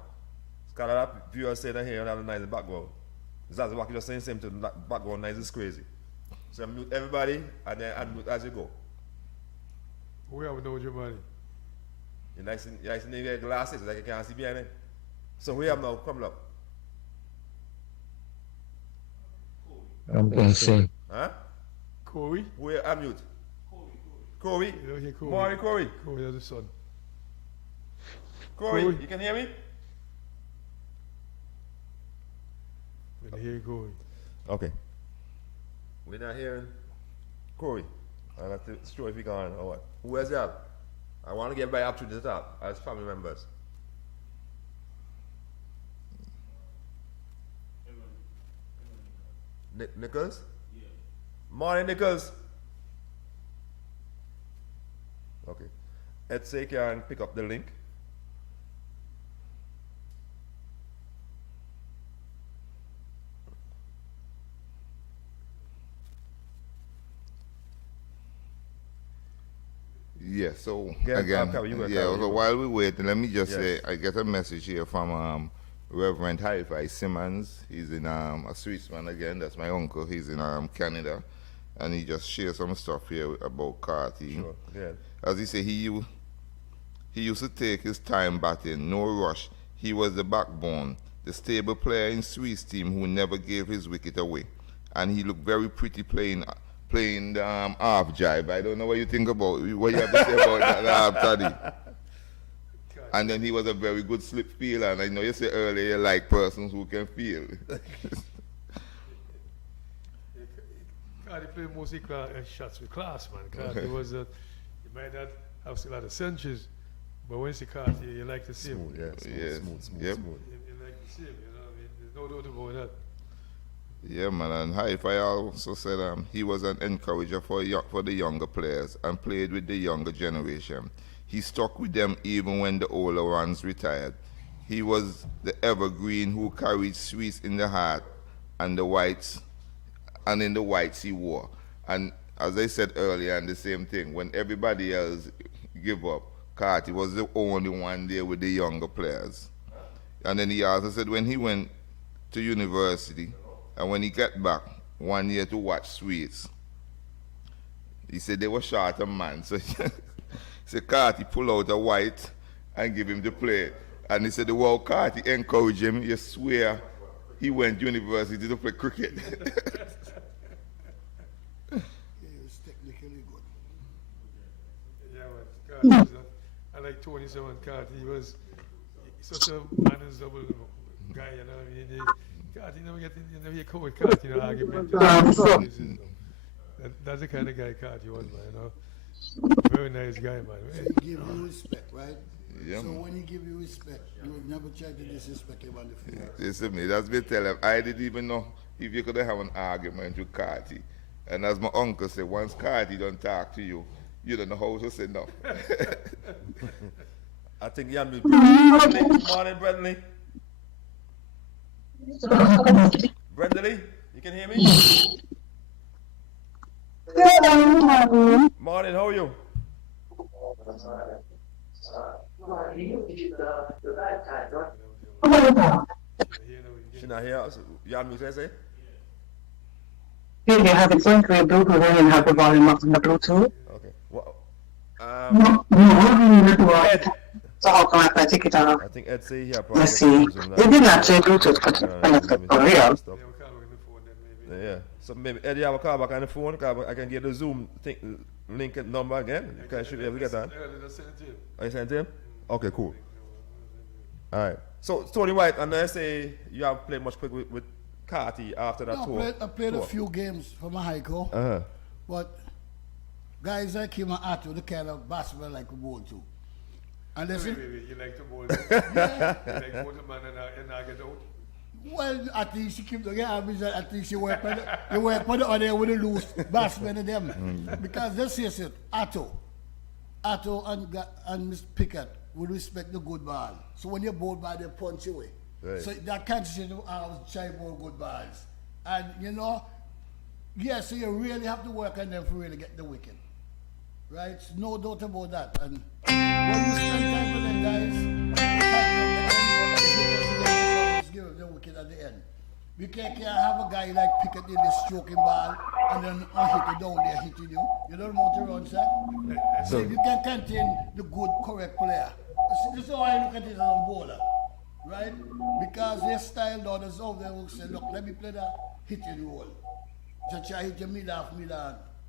Because a lot of viewers say that here you have a nice background. That's what you're just saying, same to the background noise is crazy. So mute everybody and then unmute as you go. We have no money. You like to your glasses, like you can't see behind it. So we have now, come up. I'm going to say. Huh? Corey? We unmute. Corey? Morning, Corey. Corey, that's the son. Corey, you can hear me? I hear you going. Okay. We're not hearing Corey. I'll have to show if he can or what. Who else you have? I want to get back up to the top as family members. Nichols? Yeah. Morning, Nichols. Okay. Ed say can pick up the link. Yeah, so again, so while we wait, let me just say, I get a message here from Reverend Hi-Fi Simmons. He's in a Switzman again. That's my uncle. He's in Canada, and he just shared some stuff here about Carty. Sure. Yeah. As he said, he used to take his time batting, no rush. He was the backbone, the stable player in Swiss team who never gave his wicket away, and he looked very pretty playing the half jive. I don't know what you think about what you have to say about that half toddy. And then he was a very good slip fielder, and I know you said earlier you like persons who can field. Carty played mostly shots with class, man. Carty was he might not have a lot of centuries, but when you see Carty, you like to see him. Smooth. You like to see him, you know. I mean, there's no doubt about that. Yeah, man, and Hi-Fi also said he was an encourager for the younger players and played with the younger generation. He stuck with them even when the older ones retired. He was the evergreen who carried Swiss in the heart and the whites, and in the whites he wore. And as I said earlier, and the same thing, when everybody else gave up, Carty was the only one there with the younger players. And then he also said when he went to university, and when he got back 1 year to watch Sweets, he said they were short a man. So he said Carty pull out a white and give him the play. And he said the world Carty encouraged him, you swear he went to university to play cricket. He was technically good. Yeah, but Carty I like 27 Carty. He was such a manageable guy, you know. I mean, Carty, you never get caught with Carty in an argument. That's the kind of guy Carty was, man, you know. Very nice guy, man. So he give you respect, right? Yeah, so man. when he give you respect, you would never try to disrespect him on the field. Listen me, that's me tell him, I didn't even know if you could have an argument with Carty. And as my uncle said, once Carty don't talk to you, you don't know how to say no. I think you're Morning, Bradley. Brenda Lee, you can hear me? Morning, how are you? She not here. You have me say? Maybe I have it going through your Bluetooth and have the volume up on the Bluetooth. Okay. Well, Ed. So how come I take it off? I think Ed say here. Let's see. They did not say Bluetooth, but for real. Yeah. So maybe Ed, you have a call back on the phone. I can get the Zoom link number again. You should be able to get that. Oh, you sent him? Okay, cool. All right. So Tony White, and I say you have played much quick with Carty after that tour. I played a few games for my Heiko, but guys like him and Atto, the kind of basketball like a bowl too. And listen, wait, you like to bowl? Yeah. You like to bowl the man and not get out? Well, at least you keep the game, at least you work on the other with the loose batsmen and them. Because let's face it, Atto and Miss Pickett would respect the good ball. So when you bowl ball, they punch away. Right. So that can't say I was trying more good balls. And you know, so you really have to work on them for really get the wicket. Right? No doubt about that. And when you spend time with them guys, give them the wicket at the end. You can't have a guy like Pickett in the stroking ball and then hit it down there hitting you. You don't know how to run, sir. So if you can contain the good, correct player. This is how I look at it as a bowler. Right? Because their style down is over there will say, look, let me play that hitting role. So try hit your middle off,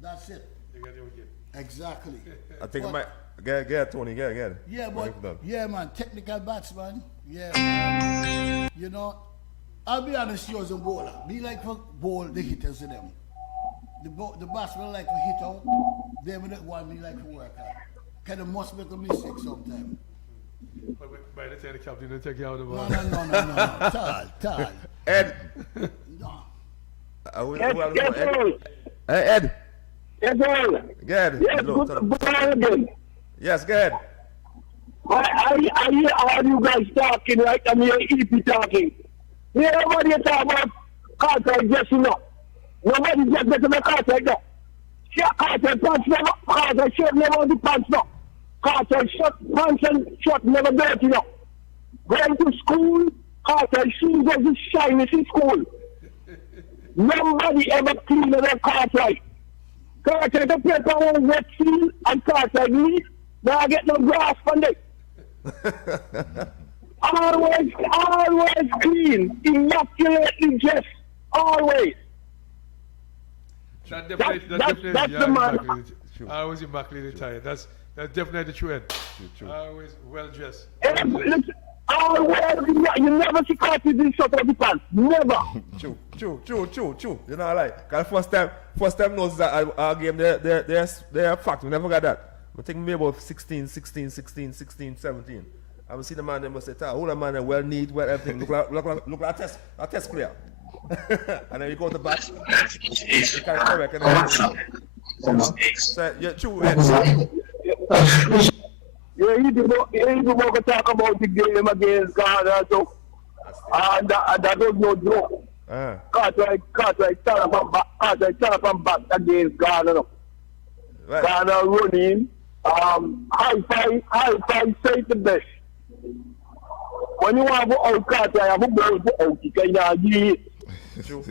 that's it. You got your wicket. Exactly. I think I might get Tony, get. Yeah, but man, technical batsman. Yeah, man. You know, I'll be honest, you as a bowler. Be like for bowl the hitters in them. The batsman like to hit out, they will not want me like to work out. Kind of must make a mistake sometimes. But by the time the captain will take you out of the ball. No. Tal. Ed. No. Hey, Ed. Yes, sir. Good. Yes, good again. Yes, good. I hear all you guys talking, right? I hear EP talking. Nobody talk about cartel just enough. Nobody just get to the cartel now. Cartel pants never, cartel shirt never the pants now. Cartel shirt, pants and shirt never dirty now. Going to school, cartel shoes are just shiny in school. Nobody ever clean their cartel. Cartel the paper on wet seal and cartel leave. Now I get no grass from it. Always clean, immaculately dressed, always. That's the man. Always immaculately tired. That's definitely the trend. True. Always well dressed. Always, you never see cartridge in short of the pants. Never. True. You know, like, cause first time knows that our game, they're fact. We never got that. I think maybe about 16, 17. I will see the man, they must say, hold a man, well neat, well everything. Look like a test player. And then you go to the back. You can correct and so, yeah, true. Yeah, you do talk about the game against Ghana, so, and that was no joke. Cartwright stand up and back against Ghana. No. Right. Ghana running, high five, say the best. When you have out Cartwright, you have a ball for out, you can give it. True.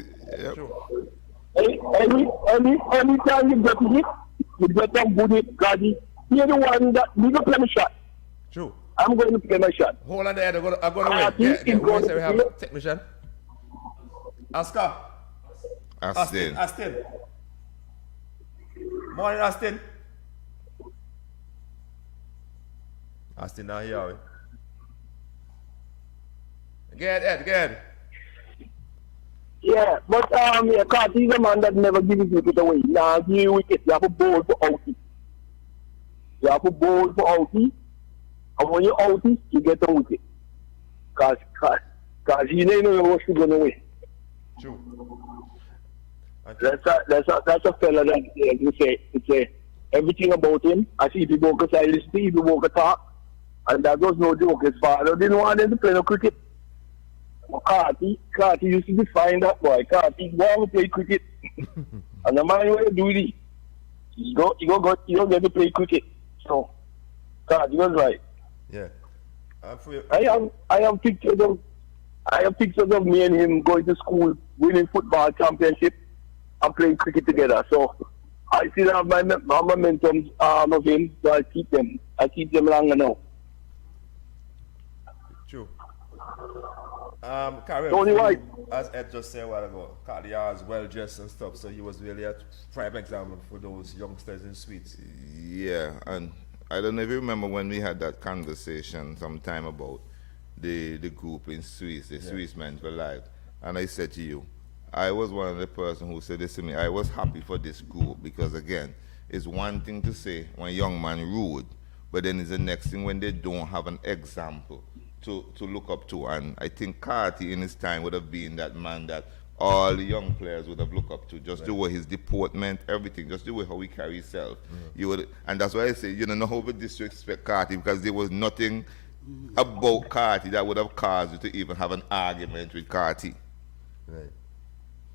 Anytime you get hit, you get a good hit, Gaddy. You're the one that you go play my shot. True. I'm going to play my shot. Hold on there, I'm going to wait. We have a technician. Oscar. Austin. Morning, Austin. Austin not here, are we? Good. Yeah, but Carty is a man that never gives his wicket away. Now, give you wicket, you have a ball for outie. And when you outie, you get a wicket. Because you know what's going away. True. That's a fella that you say everything about him. I see people go silence, people go talk, and that was no joke. His father didn't want him to play no cricket. Carty used to define that boy. Carty go and play cricket. And the man will do it. You don't get to play cricket. So Carty was right. Yeah. I have pictures of me and him going to school, winning football championship, and playing cricket together. So I still have my momentum of him, so I keep them longer now. True. Carrie, Tony White, as Ed just said a while ago, Cartier is well dressed and stuff, so he was really a prime example for those youngsters in Sweets. Yeah, and I don't know if you remember when we had that conversation some time about the group in Swiss, the Swiss Men for Life, and I said to you, I was one of the person who said this to me. I was happy for this group because again, it's one thing to say when young man rude, but then it's the next thing when they don't have an example to look up to. And I think Carty in his time would have been that man that all the young players would have looked up to, just the way his deportment, everything, just the way how he carry himself. You would, and that's why I say, you don't know how to disrespect Carty because there was nothing about Carty that would have caused you to even have an argument with Carty. Right.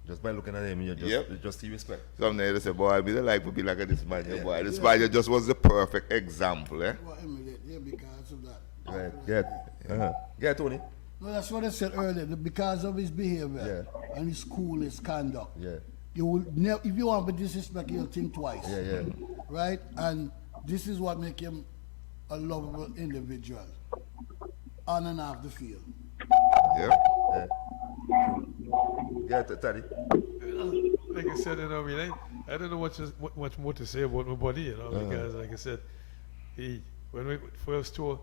Just by looking at him, you just see respect. Some days they say, boy, I be like to be like this man, boy. This man just was the perfect example, eh? Well, yeah, because of that. Right, yeah, Tony. No, that's what I said earlier. Because of his behavior and his coolness, conduct. Yeah. You will never, if you want to disrespect, you'll think twice. Yeah. Right? And this is what makes him a lovable individual on and off the field. Yeah, Teddy. Like I said, I mean, I don't know much more to say about my buddy, because like I said, when we first tour,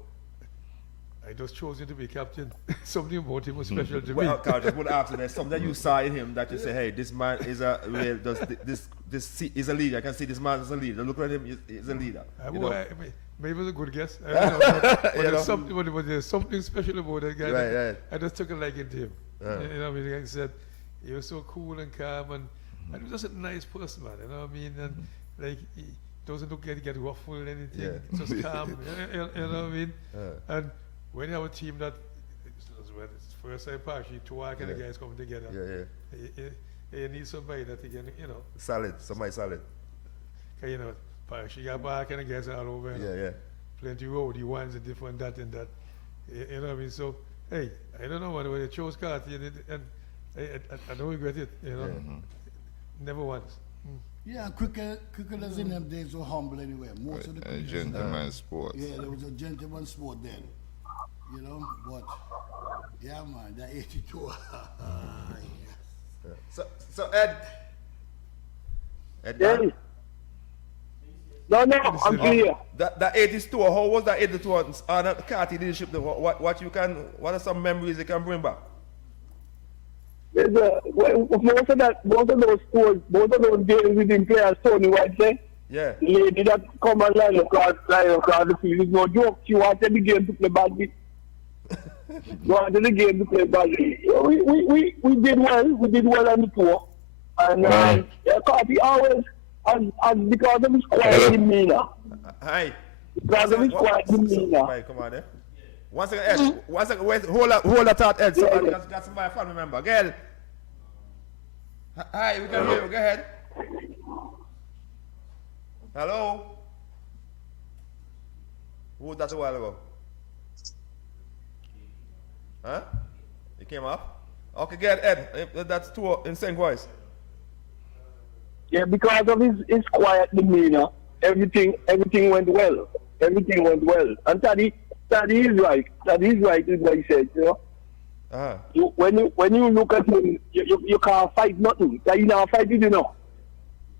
I just chose him to be captain. Something about him was special to me. Well, Carl, just want to ask you, there's something that you saw in him that you say, hey, this man is a real, this is a leader. I can see this man is a leader. Look at him, he's a leader. Maybe it was a good guess. I don't know, but there's something special about that guy. Right. I just took a liking to him. You know what I mean? Like I said, he was so cool and calm, and he was just a nice person, man. You know what I mean? And like he doesn't look get ruffled or anything. Just calm. You know what I mean? And when you have a team that it's first time actually two kind of guys coming together, you need somebody that can, solid, somebody solid. You know, she got back and guys all over. Plenty road, he wants a different that and that. You know what I mean? So hey, I don't know when they chose Carty and I don't regret it. Never once. Yeah, cricketers in them days were humble anyway. Most of the a gentleman's sport. Yeah, there was a gentleman's sport then. But yeah, man, that 82. So Ed. Yeah. No, I'm here. That 82, how was that 82 under Carty leadership? What are some memories you can bring back? Most of those scores, most of those games we didn't play as Tony White said. Yeah. The lady that come and line across the field is no joke. She wanted the game to play badly. We did well. We did well on the tour. And Carty always, and because of his quiet demeanor. Hi. Because of his quiet demeanor. Right, come on, 1 second, Ed. 1 second, wait, hold that thought, Ed. So I got somebody family member. Go ahead. Hi, we can hear you. Go ahead. Hello? Who was that a while ago? Huh? He came up? Okay, go ahead, Ed. That's two in same voice. Yeah, because of his quiet demeanor, everything went well. Everything went well. And Taddy is right. Taddy is right is what he said, When you look at him, you can't fight nothing. You can't fight it,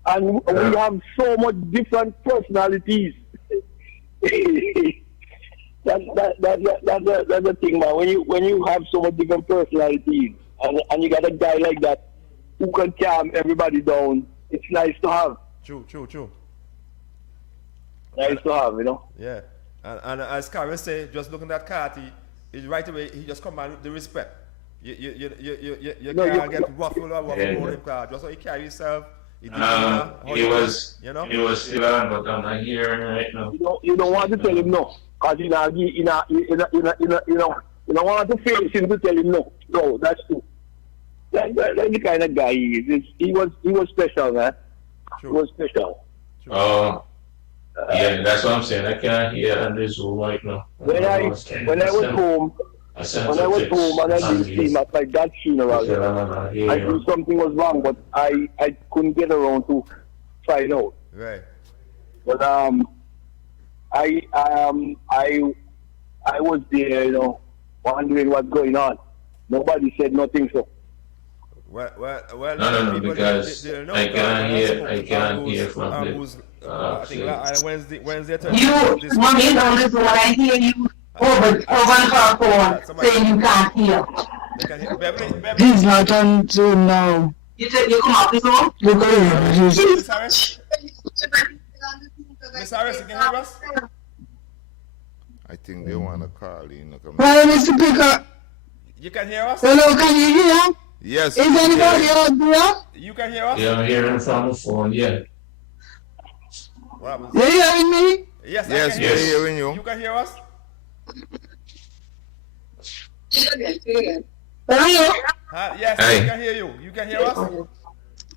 And we have so much different personalities. That's the thing, man. When you have so much different personalities, and you got a guy like that who can calm everybody down, it's nice to have. True. Nice to have, Yeah. And as Karen said, just looking at Carty, right away he just command with the respect. You can't get ruffled or ruffled him, just how he carry himself. He was still on, but I'm not here right now. You don't want to tell him no, because you don't want to face him to tell him no. No, that's true. That's the kind of guy he is. He was special, man. He was special. Oh, yeah, that's what I'm saying. I can't hear on this Zoom right now. When I was home and I didn't see him at my dad's funeral, I knew something was wrong, but I couldn't get around to find out. Right. But I was there, wondering what's going on. Nobody said nothing, so. Well, no, because I can't hear from the. I think Wednesday. You, mommy, know this when I hear you over her phone saying you can't hear. He's not on Zoom now. You said you come off the phone? Look at him. Miss Harris, you can hear us? I think they want to call in. Hi, Mr. Picker. You can hear us? Hello, can you hear? Yes. Is anybody out there? You can hear us? Yeah, I'm hearing from the phone, yeah. What You hearing me? Yes, yes, we're hearing you. You can hear us? Hello? Yes, Hi. we can hear you. You can hear us?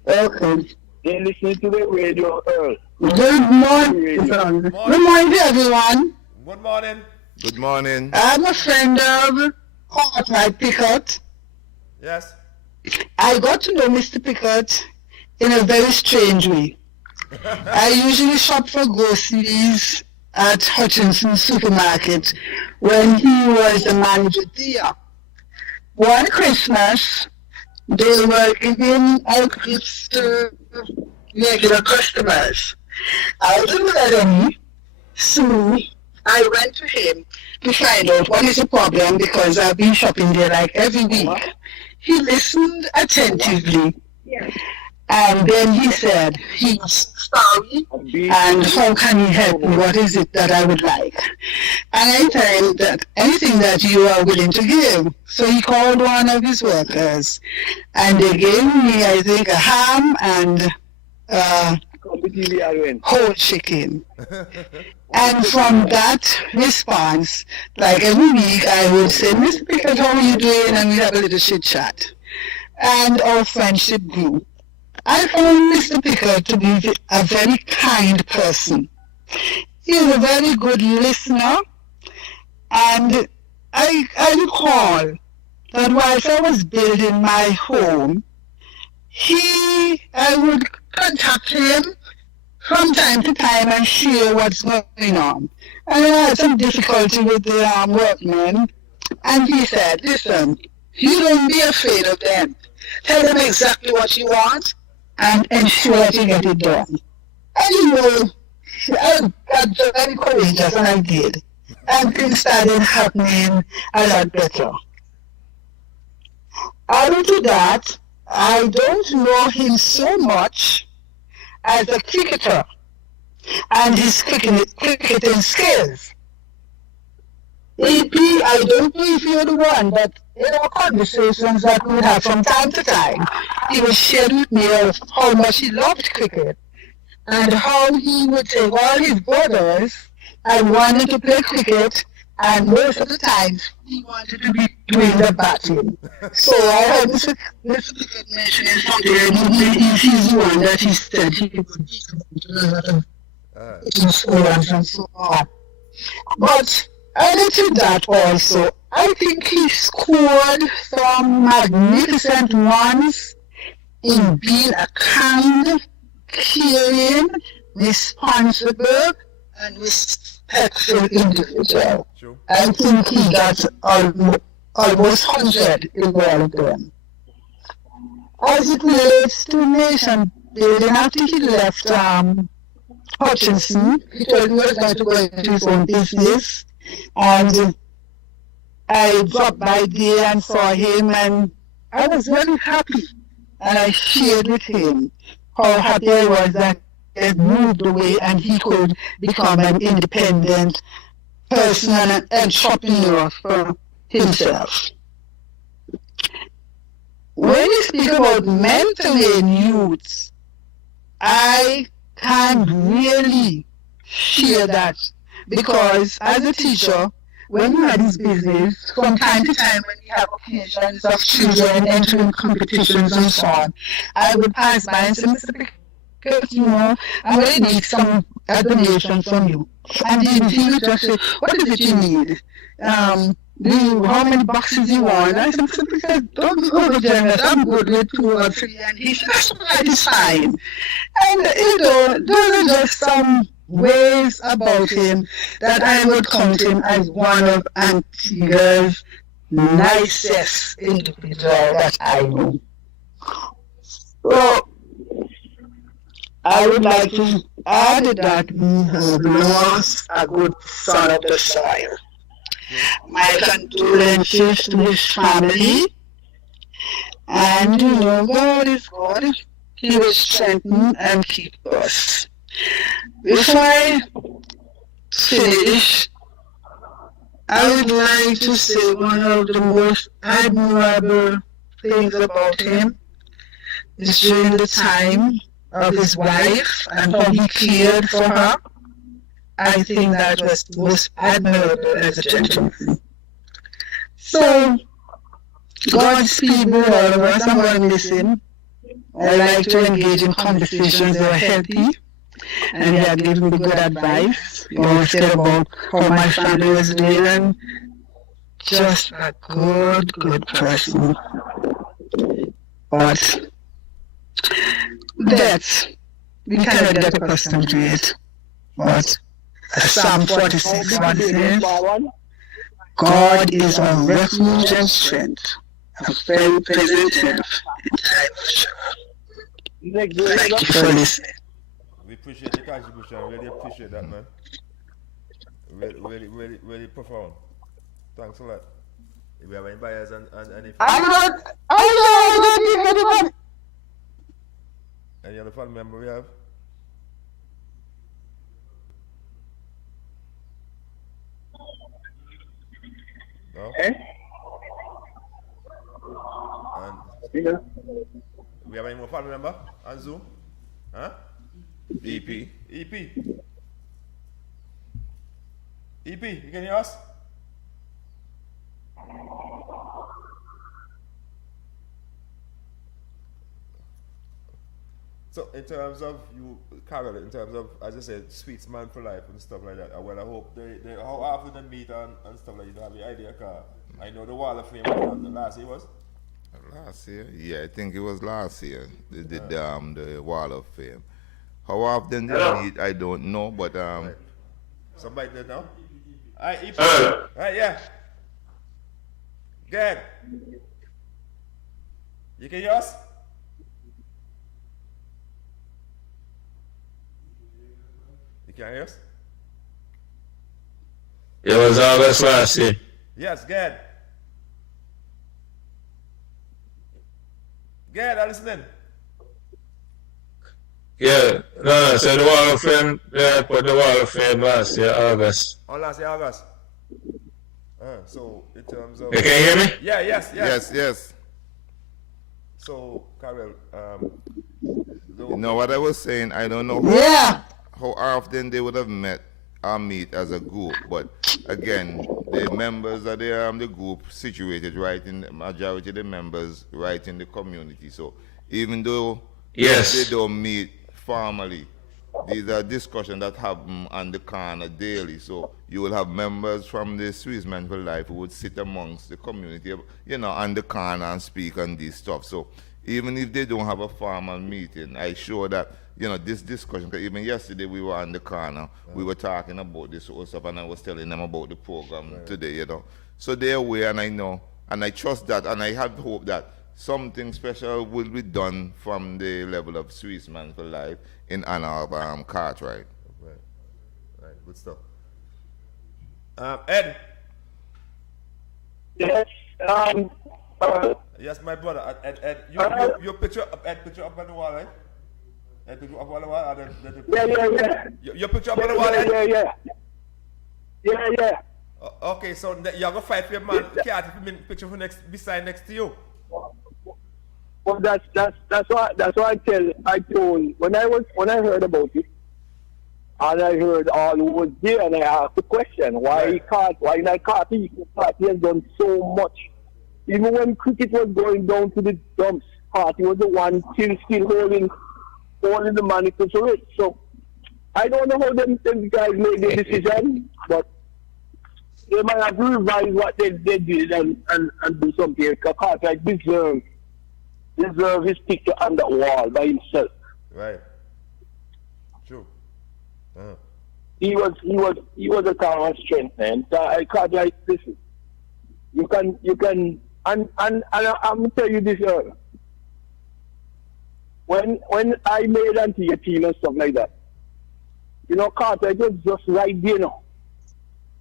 Okay. They listen to the radio, Earl. Good morning. Good morning, everyone. Good morning. Good morning. I'm a friend of Hot Pickett. Yes. I got to know Mr. Pickett in a very strange way. I usually shop for groceries at Hutchinson Supermarket when he was the manager there. One Christmas, they were giving out gifts to regular customers. I didn't let any, so I went to him to find out what is the problem because I've been shopping there like every week. He listened attentively, and then he said he's sorry and how can he help me, what is it that I would like. And I told him that anything that you are willing to give. So he called one of his workers and they gave me, I think, a ham and whole chicken. And from that response, like every week, I would say, Mr. Pickett, how are you doing? And we have a little chit chat. And our friendship grew. I found Mr. Pickett to be a very kind person. He is a very good listener. And I recall that whilst I was building my home, I would contact him from time to time and share what's going on. And I had some difficulty with the workmen, and he said, listen, you don't be afraid of them. Tell them exactly what you want and ensure that you get it done. And I got very courageous, and I did. And things started happening a lot better. Added to that, I don't know him so much as a cricketer and his cricketing skills. EP, I don't know if you're the one, but in our conversations that we would have from time to time, he would share with me of how much he loved cricket and how he would take all his brothers and wanted to play cricket, and most of the times he wanted to be doing the batting. So I heard Mr. Pickett mentioning something, and he's the one that he said he would be in scores and so on. But added to that also, I think he scored some magnificent ones in being a kind, caring, responsible, and respectful individual. True. I think he got almost 100 in all of them. As it relates to nation building, after he left Hutchinson, he told me he was going to go into his own business, and I dropped by there and saw him, and I was very happy, and I shared with him how happy I was that he had moved away and he could become an independent person and an entrepreneur for himself. When you speak about mentoring youths, I can really share that because as a teacher, when he had his business, from time to time when we have occasions of children entering competitions and so on, I would pass by and say, Mr. Pickett, you know, I'm going to need some donation from you. And he would just say, what is it you need? How many boxes you want? I said, Mr. Pickett, don't be over generous. I'm good with 2 or 3. And he said, that is fine. And, you know, those are just some ways about him that I would count him as one of Antigua's nicest individuals that I know. So, I would like to add that we have lost a good son of the soil. My condolences to his family. And you know, God is God. He will strengthen and keep us. Before I finish, I would like to say one of the most admirable things about him is during the time of his wife and how he cared for her. I think that was most admirable as a gentleman. So, Godspeed with all of us. I'm going to listen. I like to engage in conversations that are healthy, and he had given me good advice. He always said about how my family was doing, and just a good person. But that, we cannot get accustomed to it. But as Psalm 46 1 says, God is our refuge and strength, a very present help in time of trouble. Thank you for listening. We appreciate the contribution. Really appreciate that, man. Really profound. Thanks a lot. If we have any buyers and any other family member we have? No? And we have any more family member on Zoom? Huh? EP. EP, you can hear us? So in terms of you, Carol, in terms of, as I said, sweets man for life and stuff like that, well, I hope they how often they meet and stuff like that, you have the idea, Carl? I know the Wall of Fame was the last year was? Last year? Yeah, I think it was last year, the Wall of Fame. How often they meet, I don't know, but Right. Somebody did know? Alright, Alright, yeah. Good. You can hear us? You can hear us? It was August last year. Yes, good. Good, I'm listening. Yeah, no, so the Wall of Fame, they put the Wall of Fame last year, August. Oh, last year, August. So, in terms of... You can hear me? Yeah, Yes. So, Carol, you know what I was saying? I don't know how often they would have met or meet as a group, but again, the members of the group situated right in the majority of the members right in the community. So even though they don't meet formally, these are discussions that happen on the corner daily. So you will have members from the Swissmen for Life who would sit amongst the community, you know, on the corner and speak on this stuff. So even if they don't have a formal meeting, I sure that, you know, this discussion, because even yesterday we were on the corner, we were talking about this whole stuff, and I was telling them about the program today, you know. So they're aware, and I know, and I trust that, and I have hope that something special will be done from the level of Swissman for Life in honor of Cartwright. Right, good stuff. Ed. Yes. Yes, my brother. Ed, your picture up on the wall, right? Ed, picture up on the wall. Yeah. Your picture up on the wall, Ed? Yeah. Okay, so you're gonna fight for your man. Can't picture for beside next to you. Well, that's what I told when I heard about it. And I heard all who was there, and I asked the question, why not Carty? Carty has done so much. Even when cricket was going down to the dumps, Carty was the one still holding the money to it. So I don't know how them guys made the decision, but they might have to revise what they did and do something. Because Carty deserves his picture on that wall by himself. Right. True. He was a tower of strength, man. So I can't listen. You can and I'm gonna tell you this. When I made Antigua team and stuff like that, Carter was just right there now.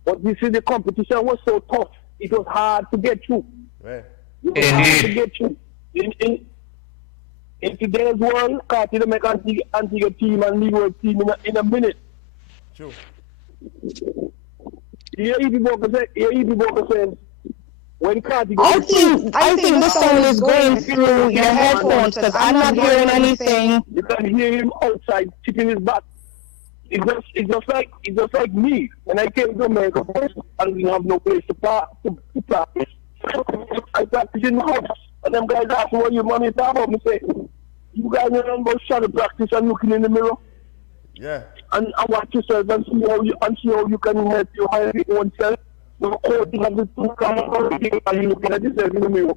But you see, the competition was so tough. It was hard to get through. Right. It was hard to get through. In today's world, Carter will make Antigua team and Leeward team in a minute. True. Boca says, when Carter I think the sound is going through your headphones because I'm not hearing anything. You can hear him outside tipping his back. It's just like me. When I came to America first, I didn't have no place to practice. I practice in the house. And them guys ask me what your money is about. I say, you guys know about shadow practice and looking in the mirror. Yeah. And watch yourself and see how you can help your own self. So you have the two cameras and you looking at yourself in the mirror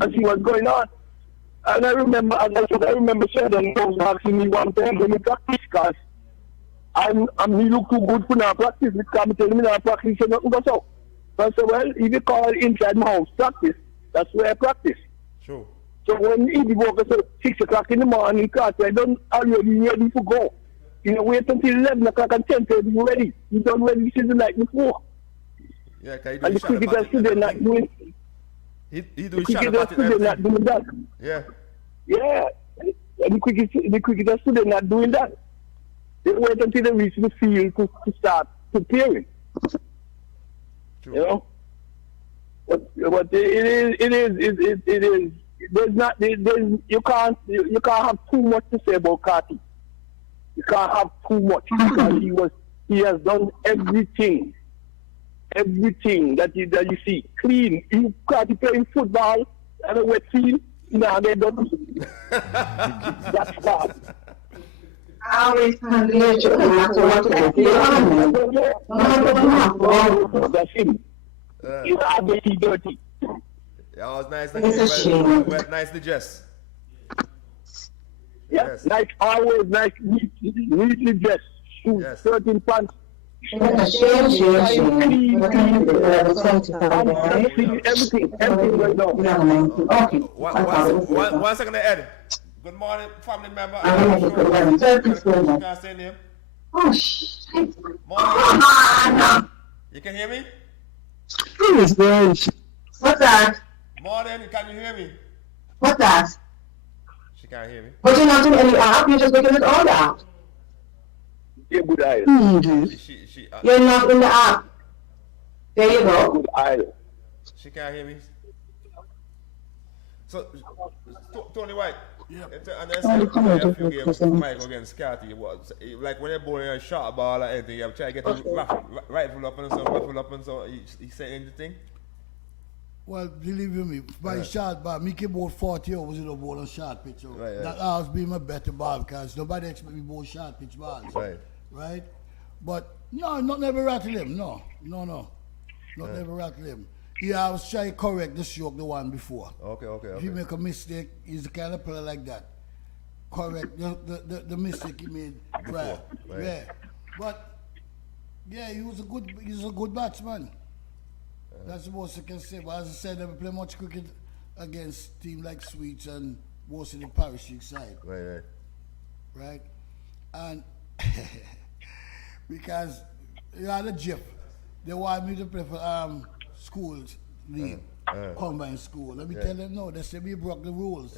and see what's going on. And I remember Sheldon was asking me one time when we practice because he look too good for now practice. He come tell me now practice and nothing goes out. So I said, well, if you call inside my house practice, that's where I practice. True. So when he woke up at 6 o'clock in the morning, I don't already ready to go. Wait until 11 o'clock and 10:30, you're ready. You done ready since the night before. Yeah, and the cricketers today not doing. He do the cricketers today not doing that. Yeah. Yeah. And the cricketers today not doing that. They wait until they reach the field to start preparing. True. But it is. You can't have too much to say about Carty. You can't have too much because he has done everything that you see clean. You can't playing football and a wet field. Nah, they don't. That's bad. I always find the issue no matter what. That's him. He's dirty. Yeah, it was nice. Well, nicely dressed. Yeah, yes. Nice, always nice, neatly dressed. Shoes, yes. 13 pants. Everything right now. Okay. One second, Ed. Good morning, family member. Can I say name? Oh, shit. Morning. You can hear me? What's that? Morning, can you hear me? What's that? She can't hear me. But you're not in any app, you're just making it all out. Yeah, good eye. You're not in the app. There you go. Good eye. She can't hear me. So, Tony White. Yeah. And there's a few games Mike against Carty. Like when you're bowling a short ball or anything, you try to get the rifle up and so he say anything? Well, believe me, by short ball, me can bowl 40 overs in a ball on short pitch. Right, that always be my better ball because nobody expect me to bowl short pitch balls. Right? But no, not never rattle him. No. Not never rattle him. Yeah, I was trying to correct the stroke the one before. Okay. If you make a mistake, he's the kind of player like that. Correct the mistake he made prior. Right. Yeah. But yeah, he's a good batsman. That's the most I can say. But as I said, I never play much cricket against teams like Sweets and most of the Parish League side. Right? And because you had a GIF, they want me to play for schools league, combined school. Let me tell them no, they say we broke the rules.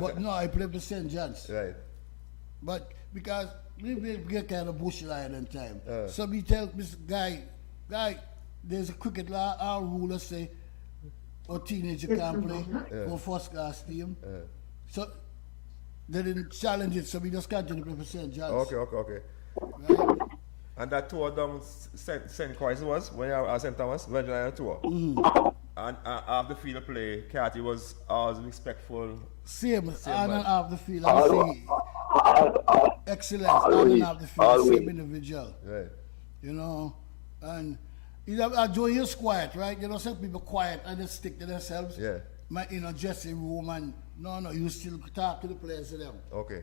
But no, I play for St. John's. Right. But because we get kind of bush lion in time. So we tell this guy, there's a cricket law, our ruler say a teenager can't play for first class team. So they didn't challenge it, so we just continue to play for St. John's. Okay. Right? And that tour down St. Croix was when you were at St. Thomas, Virgin Island tour. And after the field play, Carty was always respectful. Same on and off the field. I see excellence on and off the field. Same individual. Right. You know, and Joe, you're quiet, right? You know, some people quiet and they stick to themselves. Yeah. You know, dressing room and no, you still talk to the players to them. Okay.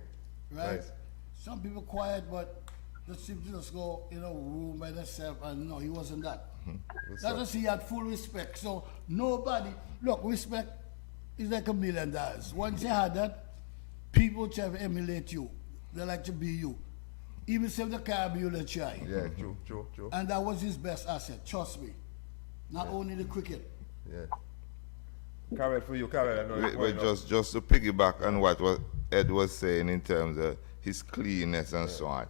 Right? Nice. Some people quiet, but they seem to just go, you know, room by themselves, and no, he wasn't that. That's just he had full respect. So nobody, look, respect is like $1 million. Once you had that, people try to emulate you. They like to be you. Even if they can't be you, they try. Yeah, true. And that was his best asset, trust me. Not only the cricket. Yeah. Carrot for you, Carrot. Just to piggyback on what Ed was saying in terms of his cleanness and so on.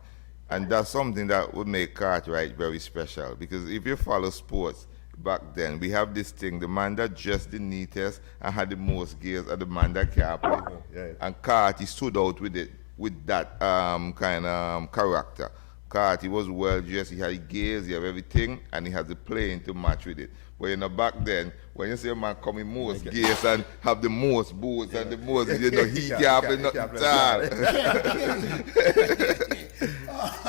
And that's something that would make Cartwright very special, because if you follow sports back then, we have this thing, the man that dressed the neatest and had the most gears are the man that can't play. And Carty stood out with it, with that kind of character. Carty was well dressed, he had gears, he had everything, and he had the playing to match with it. But you know, back then, when you see a man come in most gears and have the most boots and the most, you know, he can't play nothing at all.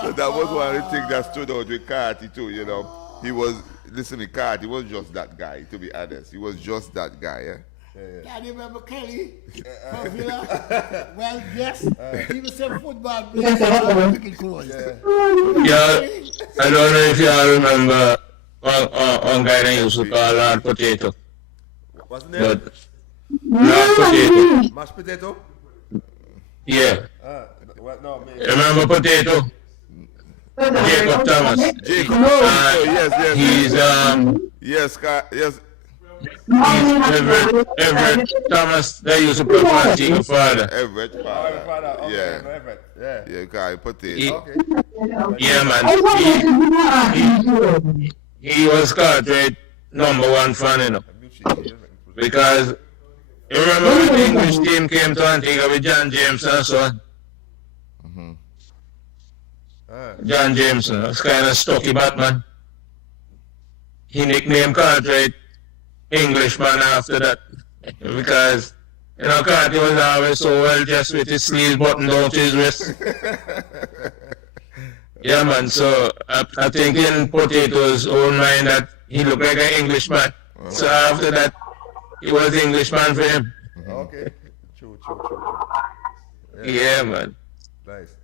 So that was one of the things that stood out with Carty too, you know. He was, listen to Carty, was just that guy, to be honest. He was just that guy, Can you remember Kelly from Villa? Well, yes, he was a football player. Yeah, I don't know if you all remember one guy that used to call Lord Potato. What's the name? Lord Potato. Mashed potato? Yeah. No, remember Potato? Jacob Thomas. Jacob. Yes. He's yes. He's Everett Thomas. They used to play for Jacob father. Everett father. Okay. Yeah. Yeah, guy Potato. Yeah, man. He was Cartwright #1 fan, you know. Because you remember when the English team came to Antigua with John James and so on? John James was kind of stocky Batman. He nicknamed Cartwright Englishman after that. Because, you know, Carty was always so well dressed with his sleeves buttoned down to his wrist. Yeah, man, so I think in Potato's own mind that he looked like an Englishman. So after that, he was the Englishman for him. Okay. True. Yeah, man. Nice.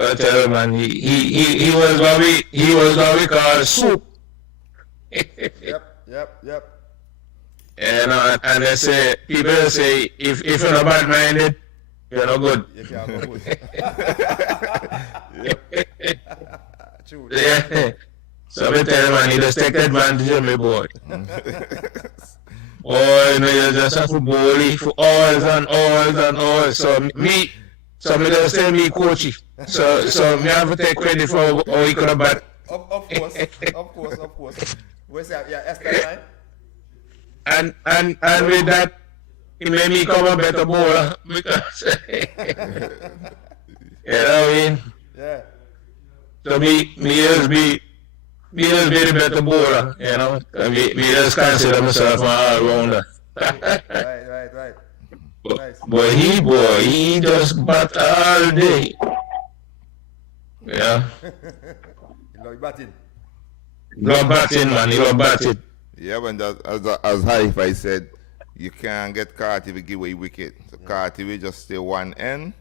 I tell you, man, he was what we call soup. Yep. And they say, people say, if you're not bad-minded, you're not good. You can't go good. True. Yeah. So I tell you, man, you just take advantage of me, boy. Oh, you know, you just have to bully for hours and hours and hours. So me just tell me coachy. So me have to take credit for how he could have bat. Of course. Where's that? Yeah, Esther line. And with that, it made me come a better bowler because you know what I mean? Yeah. So me just be the better bowler, you know. Me just consider myself an all-rounder. Right. Nice. Boy, he just bat all day. Yeah. You love batting. Love batting, man. He love batting. Yeah, when that, as Hi-Fi said, you can't get Carty to give away wicket. So Carty will just stay one end,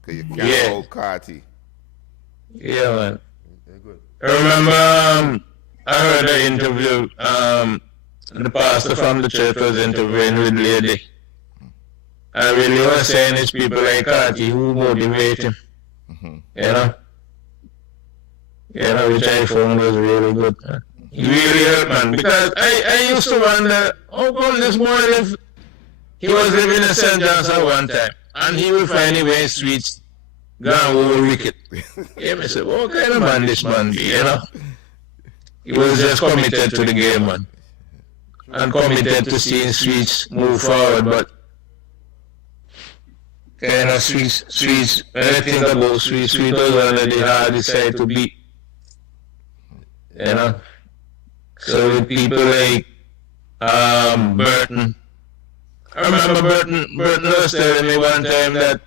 because you can't hold Carty. Yeah, man. Good. I remember I heard an interview, the pastor from the church was interviewing with lady. And really was saying it's people like Carty who motivate him. You know? Which I found was really good. He really helped, man. Because I used to wonder, how come this boy lived? He was living in St. John's at one time, and he would find him in streets, gone over wicket. Yeah, I said, what kind of man this man be, you know? He was just committed to the game, man. And committed to seeing streets move forward, but kind of Swedes, when I think about Swedes was one of the hardest side to beat. You know? So with people like Burton. I remember Burton was telling me one time that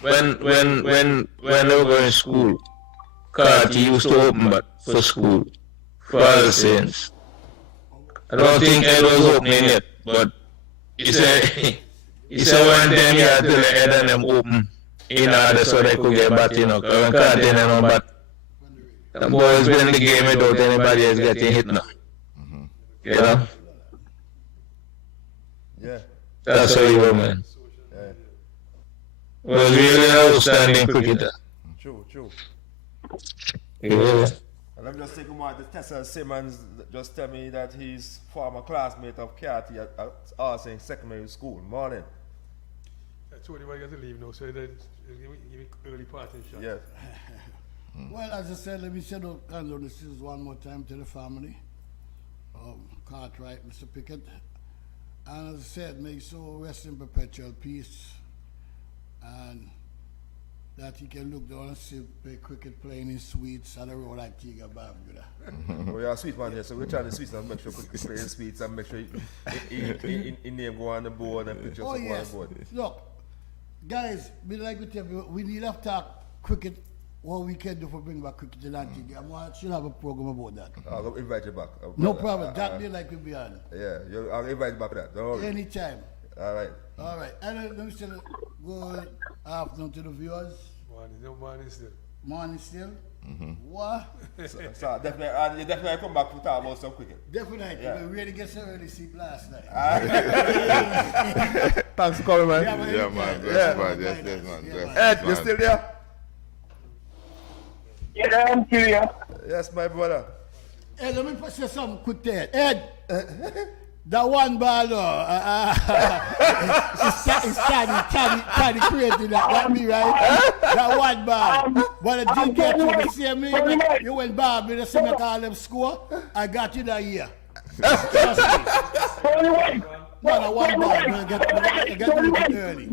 when they were going to school, Carty used to open but for school, for all the saints. I don't think Ed was opening yet, but he said one time he had to let Ed and them open in order so they could get back, you know, because when Carty and them back, the boys win the game without anybody else getting hit now. You know? Yeah. That's how you were, man. Yeah. Was really an outstanding cricketer. True. Yeah. And let me just take him out. Tessa Simmons just tell me that he's former classmate of Carty at Arsene Secondary School. Morning. I told him I got to leave now, so then give me early party shot. Yes. Well, as I said, let me send out condolences one more time to the family of Cartwright, Mr. Pickett. And as I said, may so rest in perpetual peace, and that he can look down and see play cricket playing in Sweets and the road like Tiger Barbuda. We are a sweet man here, so we're trying to sweets and make sure we play in Sweets and make sure in name go on the board and pictures go on the board. Look, guys, like we tell you, we need to talk cricket. What we can do for bring back cricket to Antigua. I should have a program about that. I'll invite you back. No problem. That day like we'll be on. Yeah, I'll invite you back to that. Don't worry. Anytime. All right. And let me still go afternoon to the viewers. Morning still. What? So definitely, you definitely come back to talk about some cricket. Definitely. Yeah. We really get some early sleep last night. Thanks for coming, man. Yeah, man. Yes, man. Ed, you still there? Yeah, I'm here. Yes, my brother. Ed, let me say something quick there. Ed, that one ball, it's Taddy creating that me, right? That one ball. But it didn't get you the same way. You went Barbie, the same call them score. I got you that year. Trust me. No, one ball. I got you early.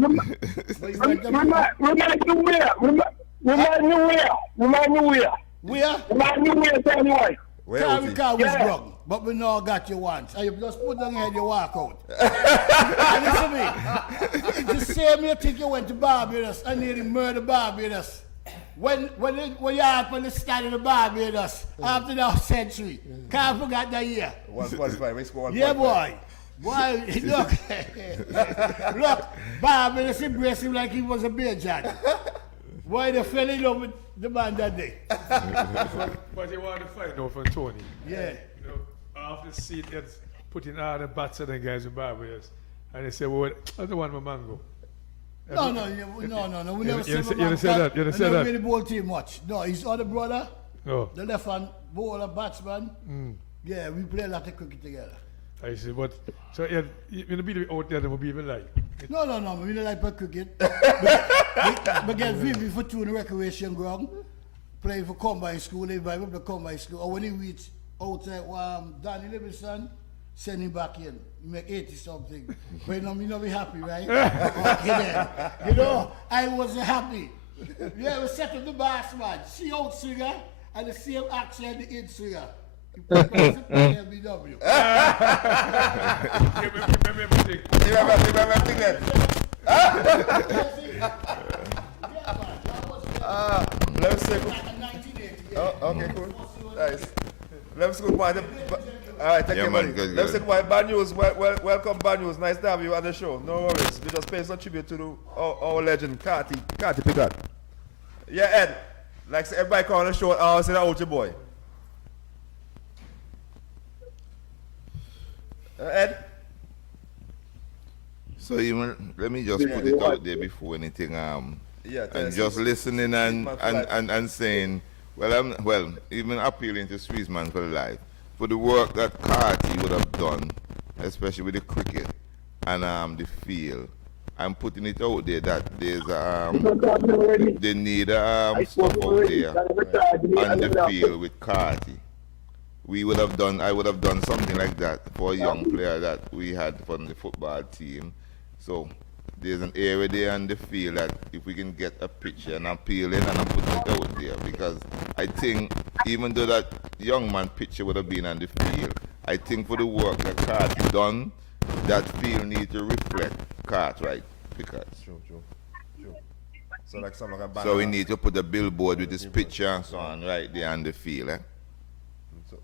Remind me where. Remind me where. Where? Remind me where, tell me why. Carry car was wrong, but we know got you once. And you just put down your head, you walk out. Listen to me. It's the same you think you went to Barbados and nearly murder Barbados. When you happen to stand in the Barbados after the century, can't forget that year. 145, we score 145. Yeah, boy. Boy, look, Barbados embraced him like he was a beer jar. Why they fell in love with the man that day? But they want to find out from Tony. Yeah. You know, after seeing it putting all the bats and the guys in Barbados, and they say, well, I don't want my mango. No. We never said that. You understand that? You understand that? really bowl team much. No, his other brother, the left hand bowler batsman. Yeah, we play a lot of cricket together. I see, but so yeah, you know, be out there, they will be even like. No, we don't like play cricket. We get Vivi for two in the recreation ground, playing for combine school, everybody with the combine school. Or when he reach outside Danny Livingston, send him back in. Make 80 something. But you know, we happy, right? Okay then. You know, I wasn't happy. Yeah, we set up the bass man. She out swinger and the same action the in swinger. LBW. Let's say okay, cool. Nice. Let's go by the. All right, thank you, buddy. Let's say goodbye. Bad News. Welcome, Bad News. Nice to have you on the show. No worries. We just pay some tribute to our legend, Carty Pickard. Yeah, Ed. Like say everybody come on the show. I'll say that out your boy. Ed? So even let me just put it out there before anything and just listening and saying, well, even appealing to Swissman for life, for the work that Carty would have done, especially with the cricket and the field. I'm putting it out there that there's they need stuff out there on the field with Carty. I would have done something like that for a young player that we had from the football team. So there's an area there on the field that if we can get a picture and I'm peeling and I'm putting it out there, because I think even though that young man picture would have been on the field, I think for the work that Cart's done, that field needs to reflect Cartwright, because True. So like something like a banner. so we need to put a billboard with his picture and so on right there on the field.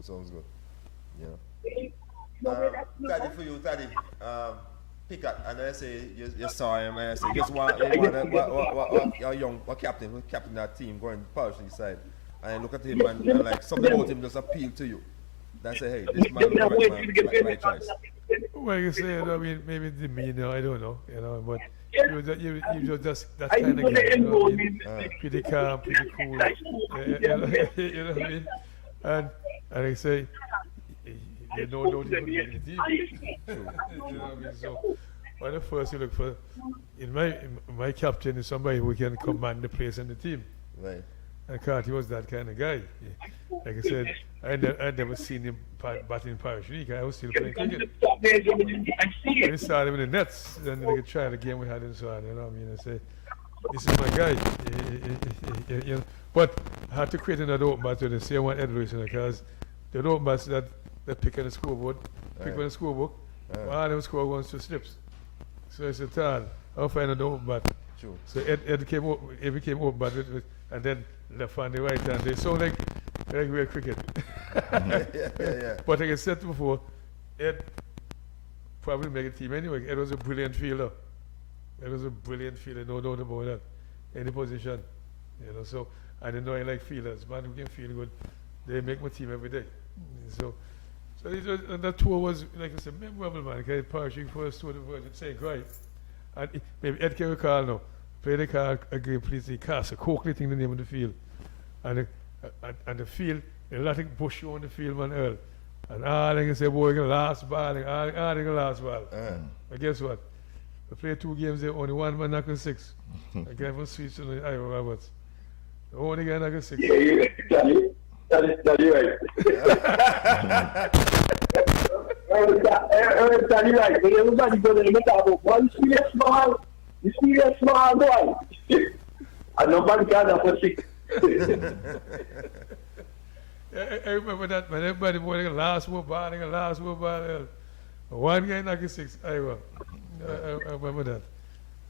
Sounds good. Taddy, for you, Taddy. Pickett, and I say you saw him, and I say just what young captain that team going partially side, and I look at him and like something about him just appeal to you. Then say, hey, this man is my choice. Well, you say, I mean, maybe demeanor, I don't know, but you just that kind of guy, pretty calm, pretty cool, you know what I mean? And I say, don't even be in the team. You know what I mean? So, but the first you look for, in my captain is somebody who can command the place and the team. Right. And Carty was that kind of guy. Like I said, I never seen him batting in Parish League. I was still playing cricket. I started him in the nets, then they could try the game we had and so on. You know what I mean? I say, this is my guy. You know, but I had to create another open bat to the same one Ed Lewis, because the open bats that they pick on the scoreboard, pick on the scorebook, one of them score once two slips. So I said, Tal, I'll find another open bat. True. So Ed became open bat and then left on the right hand. They sound like real cricket. yeah. But like I said before, Ed probably make a team anyway. Ed was a brilliant fielder. No doubt about that. Any position. You know, so I didn't know I like fielders. Man who can feel good, they make my team every day. So it was, and that tour was, like I said, memorable, man. Because Parachute first tour, the Virgin St. Croix. And maybe Ed can recall now. Played the car again, please, the Castle, Coakley thing, the name of the field. And the field, a lot of bush on the field, man, Earl. And all they can say, boy, going to last ball, they going to last ball. But guess what? We played 2 games there, only one man knocking 6. A guy from Sweets and Iowa Roberts. The only guy knocking 6. That is right. That is right. But everybody goes to talk about one serious small boy. And nobody can afford 6. I remember that, man. Everybody boy, they last one ball. One guy knocking 6. Iowa. I remember that.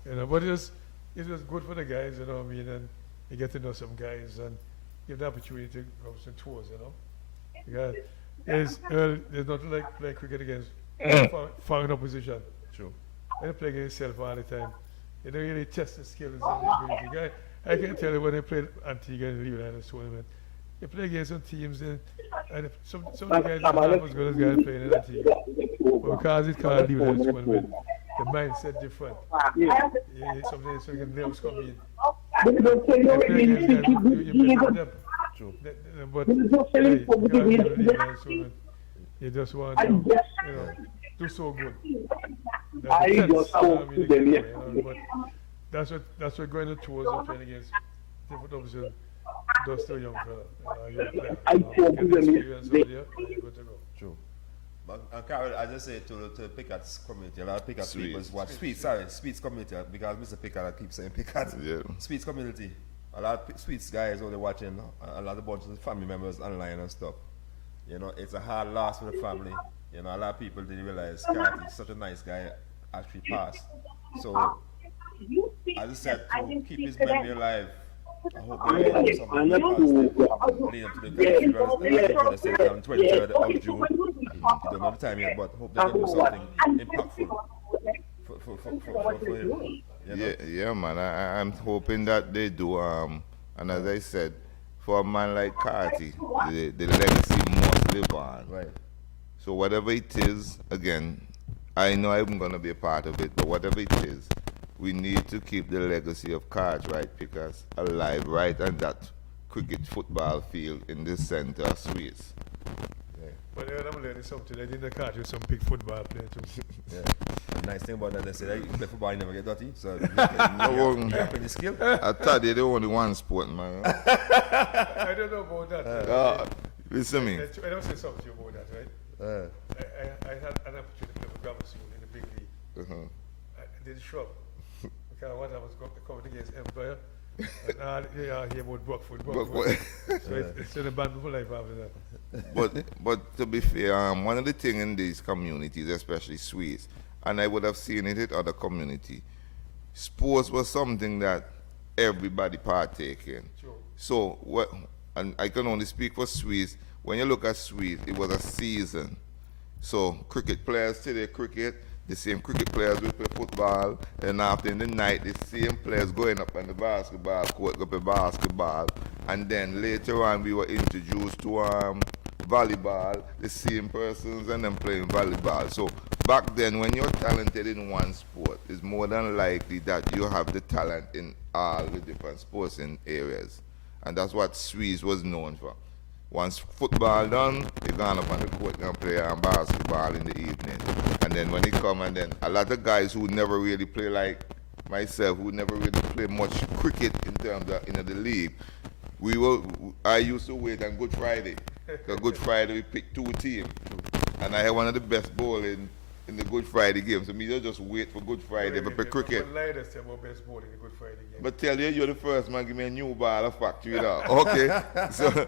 You know, but it was good for the guys, you know what I mean, and you get to know some guys and give the opportunity to go some tours, you know. Because there's nothing like playing cricket against foreign opposition. True. They play against yourself all the time. You don't really test the skills and the ability. I can tell you when they played Antigua and Leeward in this tournament, they play against some teams and some of the guys are not as good as guys playing in Antigua. But because it's called Leeward in this tournament, the mindset different. Sometimes so can nerves come in. You just want to, do so good. That's what going to tours and playing against different opposition does to a young fella. Get experience over there, and you're good to go. True. But Carol, as I say to Pickett's community, a lot of Pickett's people watch Sweets community, because Mr. Pickett keeps saying Pickett. Yeah. Sweets community. A lot of Sweets guys only watching, a lot of bunches of family members online and stuff. You know, it's a hard loss for the family. You know, a lot of people didn't realize Carty, such a nice guy, actually passed. So, as I said, to keep his memory alive, I hope they do something leading up to the funeral, as I said, on 23rd of June. You don't know the time yet, but hope they can do something impactful for him. You know? Yeah, man. I'm hoping that they do. And as I said, for a man like Carty, the legacy must live on. Right. So whatever it is, again, I know I'm going to be a part of it, but whatever it is, we need to keep the legacy of Cartwright Pickers alive right on that cricket football field in the center of Swiss. Yeah. But I'm learning something. I didn't catch you some big football player too. Yeah. The nice thing about that, they say that you play football, you never get dirty. So you have any skill. I thought they're the only one sport, man. I don't know about that. Listen to me. I don't say something to you about that, right? I had an opportunity to play for grammar school in the big league. I did shrub. because one time I was coming against Empire, and he about Brockford. So it's in the band for life after that. But to be fair, one of the things in these communities, especially Swiss, and I would have seen it in other communities, sports was something that everybody partake in. Sure. So what? And I can only speak for Swiss. When you look at Swiss, it was a season. So cricket players today cricket, the same cricket players will play football, and after in the night, the same players going up on the basketball court, go play basketball, and then later on we were introduced to volleyball, the same persons and them playing volleyball. So back then, when you're talented in one sport, it's more than likely that you have the talent in all the different sports in areas. And that's what Swiss was known for. Once football done, they gone up on the court and play basketball in the evening. And then when they come, and then a lot of guys who never really play like myself, who never really play much cricket in terms of the league, I used to wait on Good Friday. Because Good Friday we pick 2 teams. And I had one of the best bowling in the Good Friday game. So me just wait for Good Friday to play cricket. But tell you, you're the first man give me a new ball of factory now. Okay. So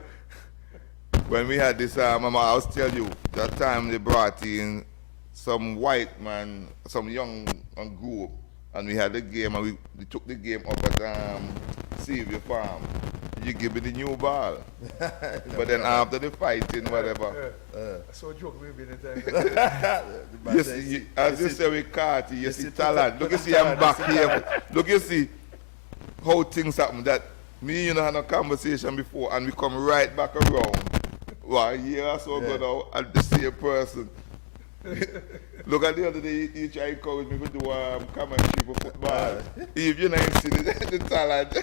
when we had this, Mama, I'll tell you, that time they brought in some white man, some young group, and we had the game, and we took the game up at Seaview Farm. You give me the new ball. But then after the fighting, whatever. I saw a joke maybe in the time. As you say with Carty, you see talent. Look, you see I'm back here. Look, you see how things happen. That me, had a conversation before, and we come right back around. Well, a year or so ago now, and the same person. Look, at the other day, he tried to encourage me to do commentary for football. If you don't see the talent.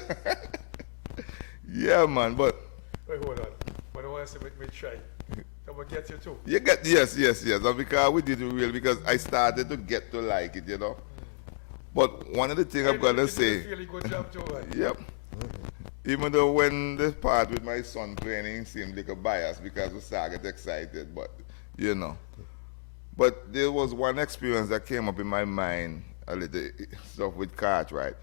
Yeah, man, but... Wait, hold on. What do I say? We try. Can we get you too? You get, yes. And because we did it real, because I started to get to like it, But one of the things I'm going to say... Really good job too, right? Yep. Even though when the part with my son playing, it seemed like a bias because we started get excited, but, But there was one experience that came up in my mind, a little stuff with Cartwright.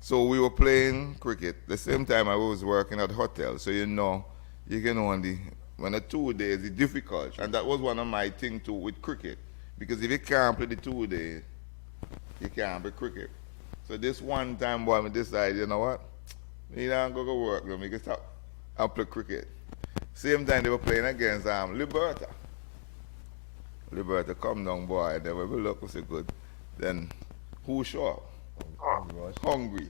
So we were playing cricket. The same time I was working at hotel. So you can only, when the 2 days is difficult. And that was one of my things too with cricket. Because if you can't play the 2 days, you can't play cricket. So this one time, boy, I decided, you know what? Me don't go to work, no, me can stop and play cricket. Same time they were playing against Liberta. Liberta come down, boy. They were look, we say good. Then who show up? Hungry.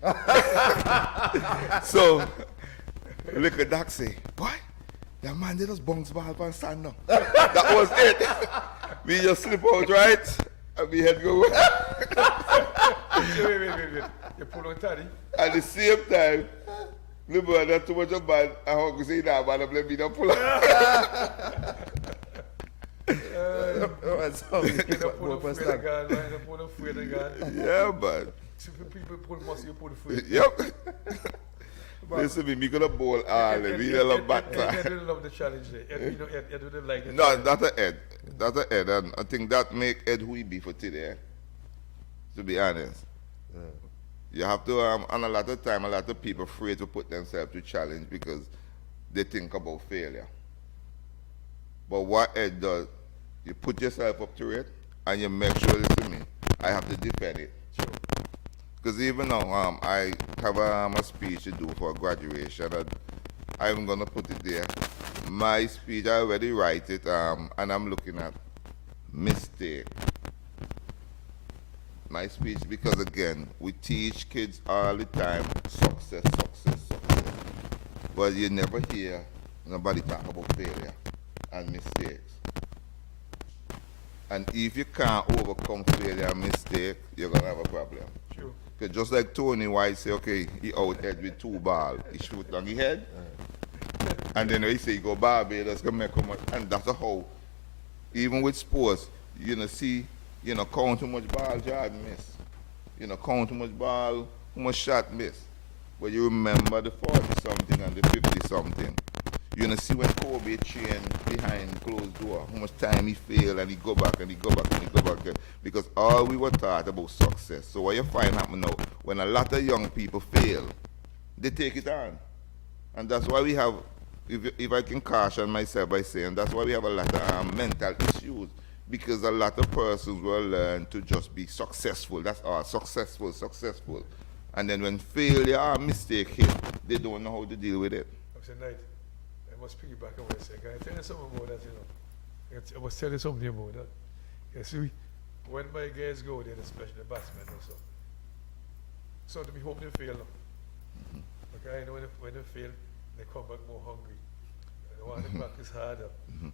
So, look at Doc say, boy, that man did just bounce ball and stand up. That was it. We just slip out, right? And we head go. Wait. You pull on Taddy. At the same time, the brother too much of bad, I hungry say that man, I'm let me not pull out. Yeah, but people pull muscle, you pull the foot. Yep. Listen to me gonna bowl all the we love batter. I don't love the challenge there. Ed didn't like it. No, that's a Ed. That's a Ed, and I think that make Ed who he be for today. To be honest. You have to, and a lot of time, a lot of people afraid to put themselves to challenge because they think about failure. But what Ed does, you put yourself up to it, and you make sure, listen to me, I have to defend it. Because even now, I have a speech to do for graduation, and I'm going to put it there. My speech, I already write it, and I'm looking at mistake. My speech, because again, we teach kids all the time, success. But you never hear nobody talk about failure and mistakes. And if you can't overcome failure and mistake, you're going to have a problem. True. Because just like Tony White say, okay, he out head with 2 balls. He shoot on his head. And then he say he go Barbados, go make him, and that's how, even with sports, count too much ball Jordan miss. Count too much ball, too much shot miss. But you remember the 40-something and the 50-something. See when Kobe trained behind closed closed door. How much time he failed and he go back and he go back and he go back. Because all we were taught about success. So what you find happen now, when a lot of young people fail, they take it on. And that's why we have, if I can caution myself by saying, that's why we have a lot of mental issues. Because a lot of persons will learn to just be successful. That's all, successful. And then when failure or mistake hit, they don't know how to deal with it. I must piggyback on what I said. Can I tell you something about that, you know? I must tell you something about that. You see, when my guys go there, especially the batsmen also, so to be hoping they fail now. Okay, I know when they fail, they come back more hungry. They want to practice harder.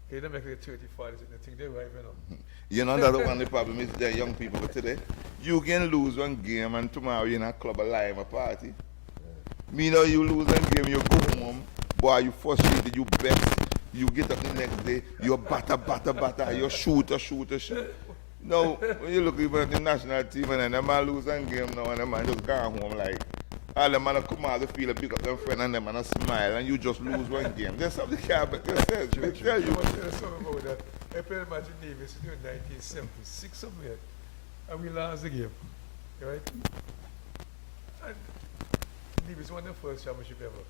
Okay, they make it 35, they think they're right, you know. You know, that's one of the problem is the young people today. You can lose one game and tomorrow you're in a club of lime a party. Me know you lose one game, you go home, boy, you frustrated, you best. You get up the next day, you batter, you shoot. Now, when you look even at the national team and then the man lose one game now and the man just gone home like, all the man come out the field and pick up their friend and them and smile and you just lose one game. There's something can't but they tell you. Something about that. I played Imagine Davis in 1976 somewhere and we lost the game, right? And Davis won the first championship ever.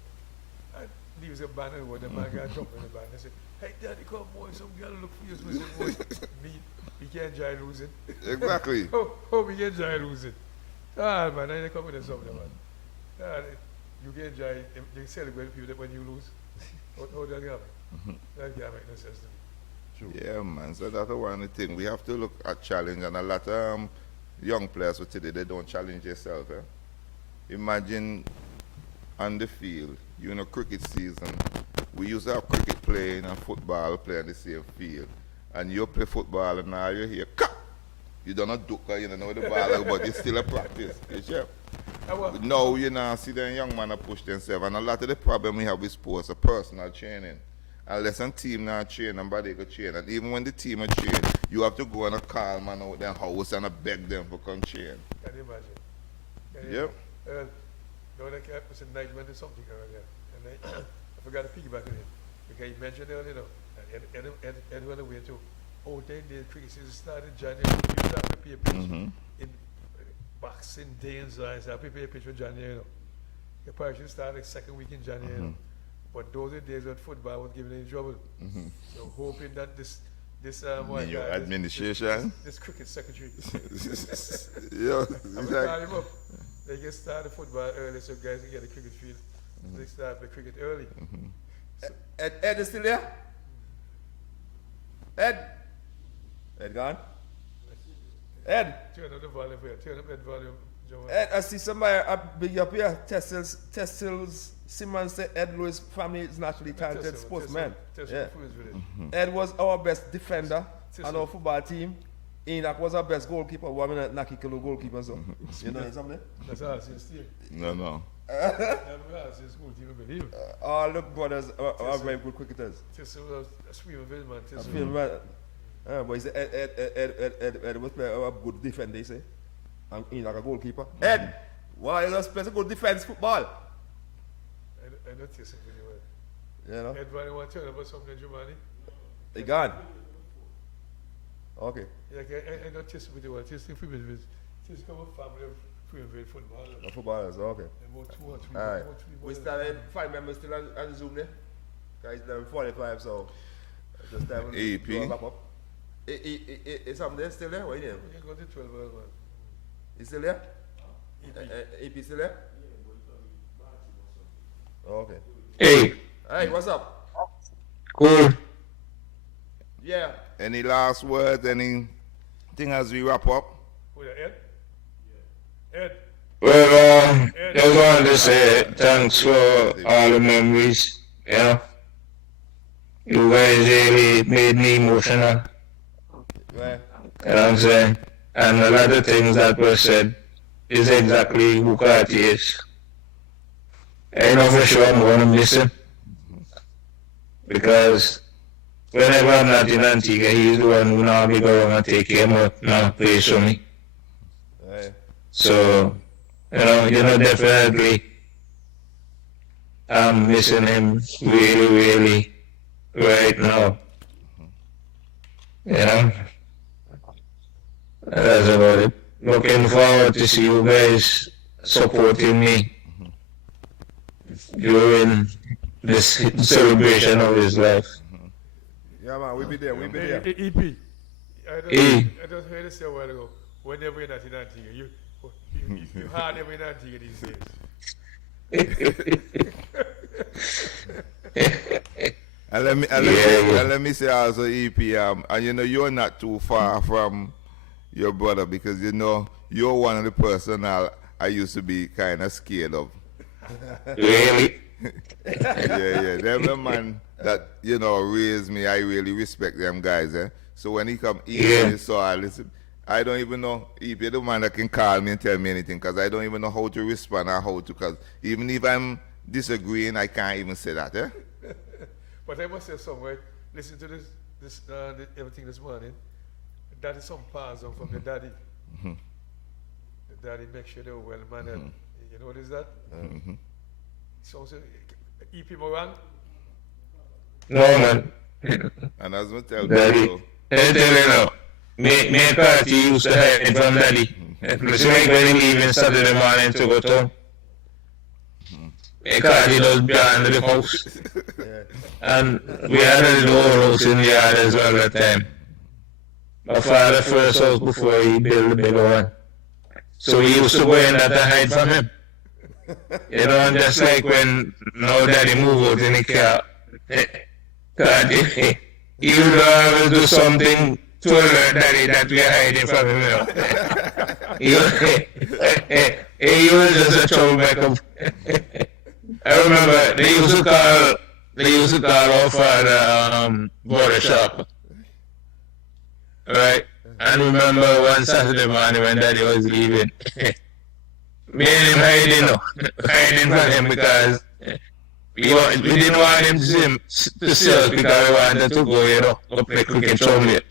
And Davis a band and the man got jumped in the band and said, hey daddy, come boy, some girl look for you. I said, boy, me, he can't enjoy losing. Exactly. We can enjoy losing. Ah man, I come with something man. You can enjoy, they celebrate people when you lose. How that happen? That can't make no sense to me. True. Yeah, man. So that's one of the things. We have to look at challenge, and a lot of young players for today, they don't challenge themselves. Imagine on the field, you know, cricket season, we used to have cricket playing and football playing on the same field. And you play football and now you're here, you don't know duck, you don't know the ball, but it's still a practice. You no, you know, see the young man push themselves. And a lot of the problem we have with sports are personal training. Unless a team not train, nobody go train. And even when the team are train, you have to go and call man out their house and beg them for come train. Can you imagine? Yep. No, that guy was a nightmare or something earlier. And I forgot to piggyback on it. Because you mentioned earlier, Ed went away too. Oh, then the cricket season started January. You have to pay a pitch in Boxing Day and so on. So I prepare a pitch for January. The probably should start like second week in January. But those are days when football was giving any trouble. So hoping that this administration, this cricket secretary, yeah, I'm gonna call him up. They get started football early, so guys can get the cricket field. So they start the cricket early. So, Ed is still there? Ed gone? Ed? Turn up the volume here. Turn up that volume, John. Ed, I see somebody big up here. Tessels Simmons said Ed Lewis' family is naturally talented sportsman. Yeah. Ed was our best defender on our football team. Enoch was our best goalkeeper. One minute, Naki Kilo goalkeeper. So, you know something? That's all since still. No. All the brothers are very good cricketers. Tessel was a Sweden man. But he said Ed was a good defender, he say. And Enoch a goalkeeper. Ed, why you play a good defense football? I don't taste it really well. You know? Everybody want to tell about something, Giovanni? They gone. Okay. Like I don't taste it really well. Taste it from just come a family of free footballers. Footballers, okay. About 2 or 3. All right. We started 5 members still on Zoom there. Guys, 11:45, so just time AP. to wrap up. Is something there still there? What you name? We can go to 12 hours, man. Is still there? AP still there? Okay. Hey. Hey, what's up? Cool. Yeah. Any last words? Anything as we wrap up? Who that, Ed? Ed? Well, just wanted to say thanks for all the memories. You know, you guys really made me emotional. Right. You know what I'm saying? And a lot of things that were said is exactly who Carty is. I know for sure I'm going to miss him. Because whenever I'm not in Antigua, he's the one who normally go around and take care of my place for me. Right. So, you know, definitely I'm missing him really, really right now. You know? That's about it. Looking forward to see you guys supporting me during this celebration of his life. Yeah, man, we'll be there. We'll be there. EP, I just heard you say a while ago, whenever you're not in Antigua, you hardly ever in Antigua these days. And let me say also, EP, and you know, you're not too far from your brother, because you know, you're one of the person I used to be kind of scared of. Really? Yeah. Them the man that, you know, raised me. I really respect them guys, eh? So when he come here, so I listen. I don't even know if you're the man that can call me and tell me anything, because I don't even know how to respond or how to, because even if I'm disagreeing, I can't even say that, eh? But I must say somewhere, listen to this everything this morning. That is some parts from the daddy. The daddy makes sure they're well mannered. You know what is that? So EP Moran? No, man. And as I tell Daddy, people, I tell you now, me and Carty used to hide from Daddy. Listen, when he leaving Saturday morning to go to, me and Carty does behind the house. And we had a little house in the yard as well at the time. My father first house before he built the bigger one. So we used to go in there to hide from him. You know, and just like when now Daddy moved out in the car, Carty, he would always do something to alert Daddy that we are hiding from him. You know? He was just a troublemaker. I remember they used to call our father border shop. Right? And remember one Saturday morning when Daddy was leaving, me and him hiding from him because we didn't want him to see us because we wanted to go, you know, go play cricket chocolate.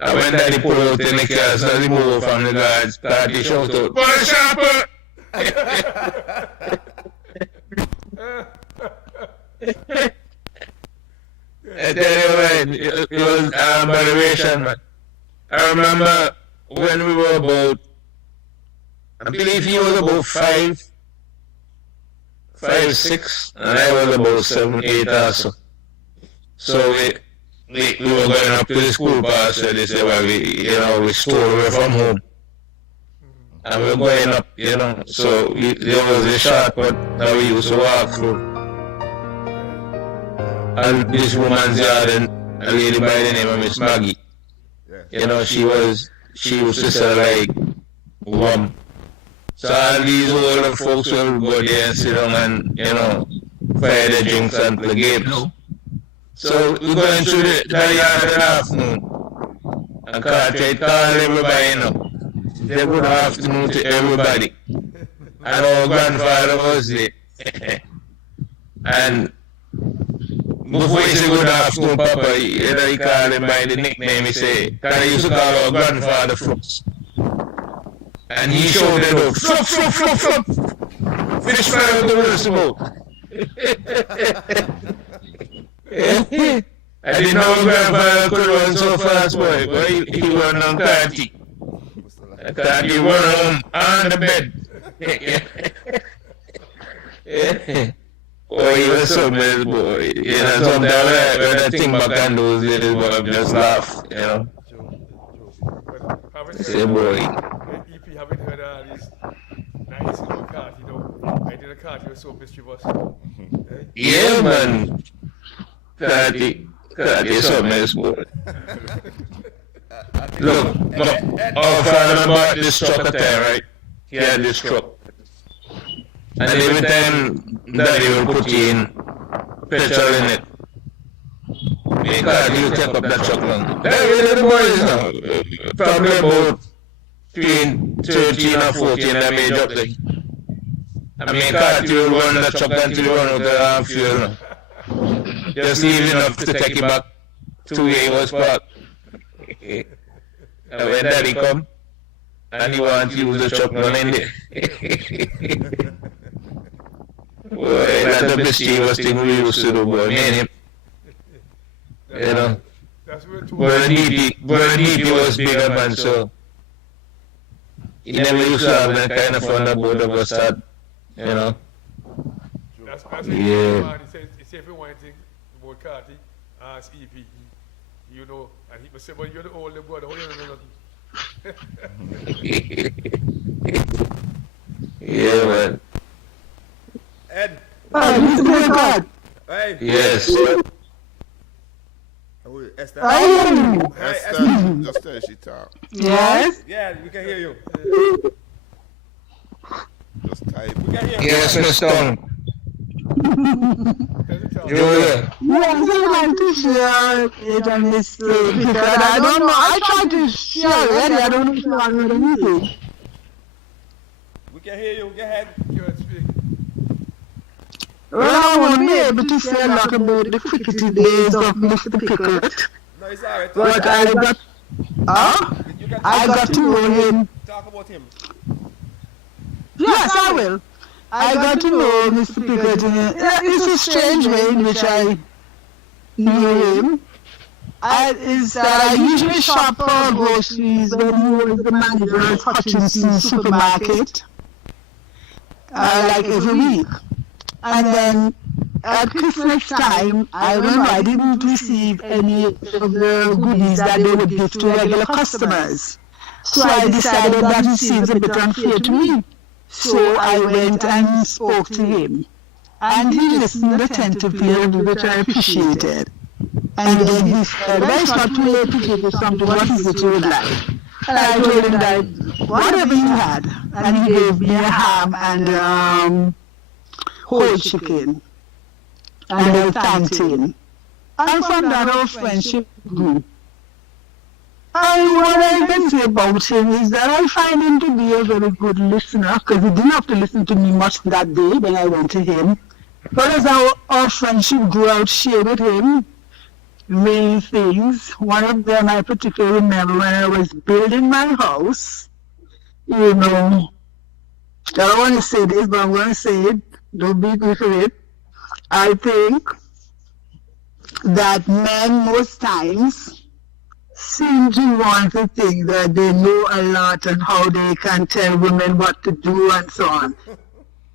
And when Daddy pulled out in the car, so he moved from the guards, Carty shouted out, "Border shopper!" I tell you what, it was aberration, man. I remember when we were about, I believe he was about 5, 6, and I was about 7, 8 or so. So we were going up to the school bus, so they said, well, we stole away from home. And we were going up, you know, so there was a shortcut that we used to walk through. And this woman's yard, and a lady by the name of Miss Maggie, you know, she used to sell like gum. So all these older folks will go there and sit down and, you know, fire their drinks and play games. So we're going through the yard in the afternoon, and Cartwright called everybody, you know. Say good afternoon to everybody. And our grandfather was there. And before he said good afternoon, Papa, he called him by the nickname. He said, because he used to call our grandfather Flux. And he shouted out, "Flux, Flux, Flux, Flux! Fish fry with the rest of I didn't know grandfather could run so fast, boy, but he run on Carty. Carty run on the bed. Oh, he was so bad, boy. You know, sometimes when I think back on those days, boy, I just laugh, you know. Say, boy. EP, haven't heard all these nice little cards, you know. I did a card, he was so mischievous. Yeah, man. Carty is so nice, boy. Look, our father bought this truck at time, right? He had this truck. And every time Daddy will put in petrol in it, because you take up that truck now. The boys now, probably about between 13 and 14, I made up there. I mean, Carty will run that truck until you run out of fuel now. Just leave enough to take it back to where he was parked. And when Daddy come, and he want to use the truck now in there. Boy, that's the mischievous thing we used to do, boy. Me and him. You know. That's where two. But DP was bigger man, so he never used to have that kind of fun that both of us had, you know. That's yeah. He said if you want thing about Carty, ask EP. You know, and he must say, but you're the older brother, how you don't know nothing? Yeah, man. Ed. Mr. God. Hey. Yes. Esther. Esther, just tell she talk. Yes? Yeah, we can hear you. Just type. We can hear you. Yes, Mr. Yes, I like to share it on this because I don't know. I tried to share it, I don't know if you heard anything. We can hear you. Go ahead. Well, I want to be able to say a lot about the crickety days of Mr. Pickett. No, it's alright. But I got to know him. Talk about him. Yes, I will. I got to know Mr. Pickett. It's a strange way in which I knew him. Is that I usually shop for groceries when he was the manager at Hutchinson's supermarket, like every week. And then at Christmas time, I remember I didn't receive any of the goodies that they would give to regular customers. So I decided that it seems a bit unfair to me. So I went and spoke to him. And he listened attentively, which I appreciated. And then he said, well, it's not too late to give you something, what is it you would like? And I told him that whatever you had. And he gave me a ham and whole chicken. And I thanked him. And from that our friendship grew. And what I can say about him is that I find him to be a very good listener, because he didn't have to listen to me much that day when I went to him. But as our friendship grew, I would share with him many things. One of them I particularly remember when I was building my house. You know, I don't want to say this, but I'm going to say it. Don't beat me for it. I think that men most times seem to want to think that they know a lot and how they can tell women what to do and so on. And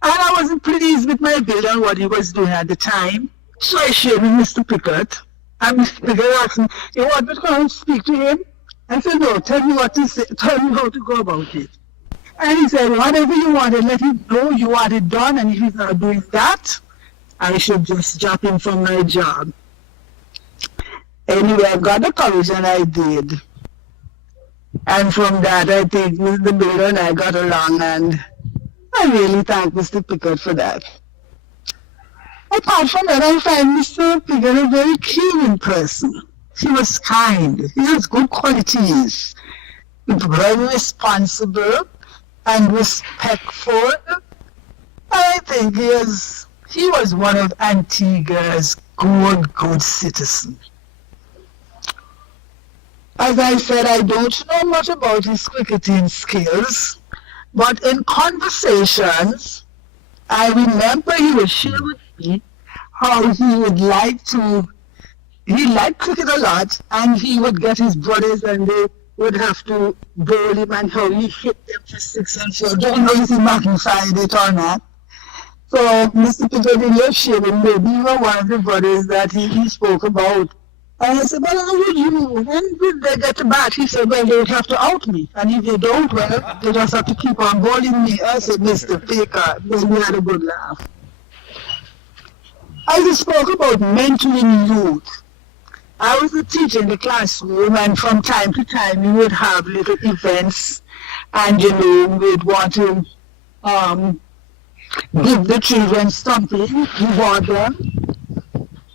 I wasn't pleased with my bill and what he was doing at the time. So I shared with Mr. Pickett. And Mr. Pickett asked me, you want me to come and speak to him? I said, no, tell me what to say, tell me how to go about it. And he said, whatever you want, and let him know you want it done, and if he's not doing that, I should just drop him from my job. Anyway, I got the courage and I did. And from that, I think Mr. Bill and I got along, and I really thank Mr. Pickett for that. Apart from that, I find Mr. Pickett a very caring person. He was kind. He has good qualities. Very responsible and respectful. I think he was one of Antigua's good citizens. As I said, I don't know much about his cricketing skills, but in conversations, I remember he would share with me how he liked cricket a lot, and he would get his brothers and they would have to bowl him and how he hit them for 6 and 4. Don't know if he magnified it or not. So Mr. Pickett in your sharing, maybe you were one of the brothers that he spoke about. And I said, well, how would you? When did they get to bat? He said, well, they would have to out me. And if they don't, well, they just have to keep on bowling me. I said, Mr. Pickett, then we had a good laugh. As he spoke about mentoring youth, I was a teacher in the classroom, and from time to time we would have little events, and we'd want to give the children something, reward them.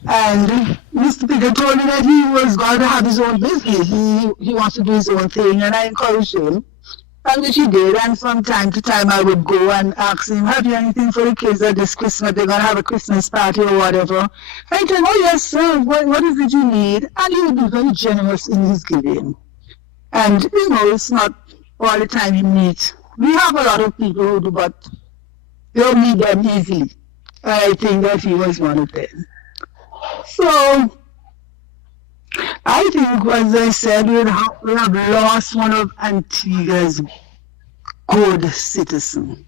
And Mr. Pickett told me that he was going to have his own business. He wants to do his own thing, and I encouraged him. And which he did, and from time to time I would go and ask him, have you anything for the kids at this Christmas? They're going to have a Christmas party or whatever. And he'd tell him, oh yes, sir, what is it you need? And he would be very generous in his giving. And, it's not all the time you meet. We have a lot of people who do, but you don't meet them easily. And I think that he was one of them. So, I think, as I said, we have lost one of Antigua's good citizens.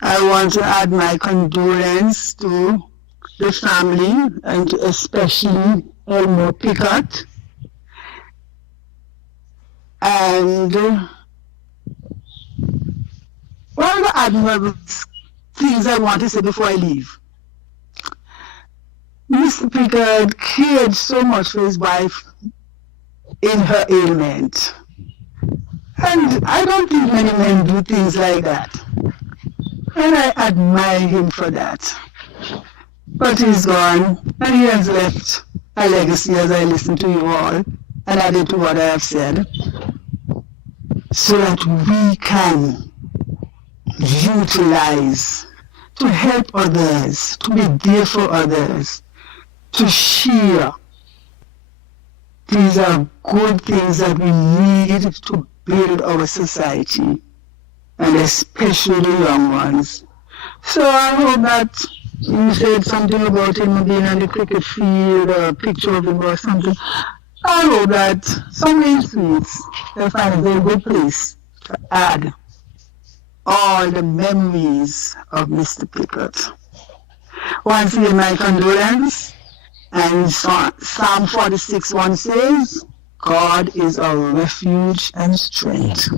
I want to add my condolence to the family and especially Elmo Pickett. And one of the admirable things I want to say before I leave. Mr. Pickett cared so much for his wife in her ailment. And I don't think many men do things like that. And I admire him for that. But he's gone, and he has left a legacy as I listen to you all and added to what I have said, so that we can utilize to help others, to be there for others, to share. These are good things that we need to build our society, and especially the young ones. So I hope that you said something about him being on the cricket field, or a picture of him or something. I hope that somewhere in Sweets they'll find a very good place to add all the memories of Mr. Pickett. Once again, my condolence. And Psalm 46:1 says, God is our refuge and strength,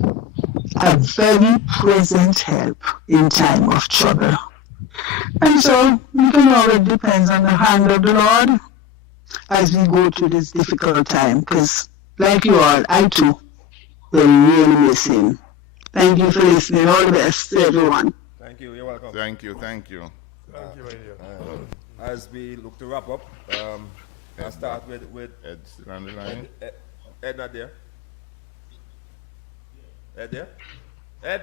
a very present help in time of trouble. And so we can always depend on the hand of the Lord as we go through this difficult time, because like you all, I too will really miss him. Thank you for listening. All the best to everyone. Thank you. You're welcome. Thank you. Thank you. Thank you, my dear. As we look to wrap up, I'll start with Ed on the line. Ed not there. Ed there? Ed?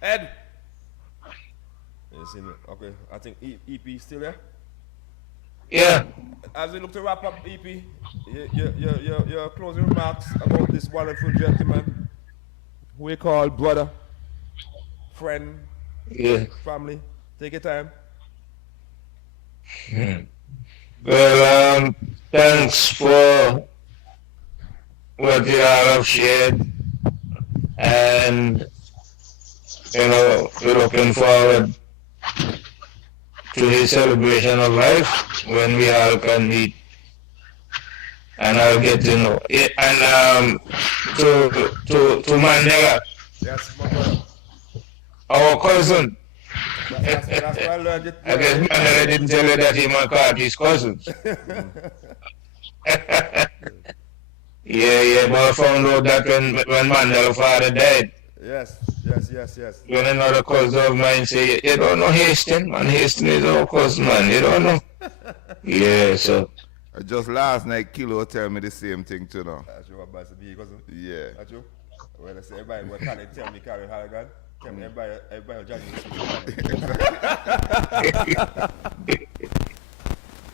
Ed? Okay, I think EP still there? Yeah. As we look to wrap up, EP, your closing remarks about this wonderful gentleman who we call brother, friend, family. Take your time. Well, thanks for what you all have shared, and we're looking forward to his celebration of life when we all can meet, and I'll get to know. And to Mandela, yes, my brother. our cousin. That's why I learned it. I guess Mandela didn't tell you that he McCarthy's cousins. Yeah, but I found out that when Mandela's father died. Yes. When another cousin of mine say, you don't know Hasten, man. Hasten is our cousin, man. You don't know. Yeah, so. Just last night, Kilo tell me the same thing too now. That's your cousin? Yeah. That's you? Well, I say everybody will tell me Karen Halligan. Tell me everybody will judge me.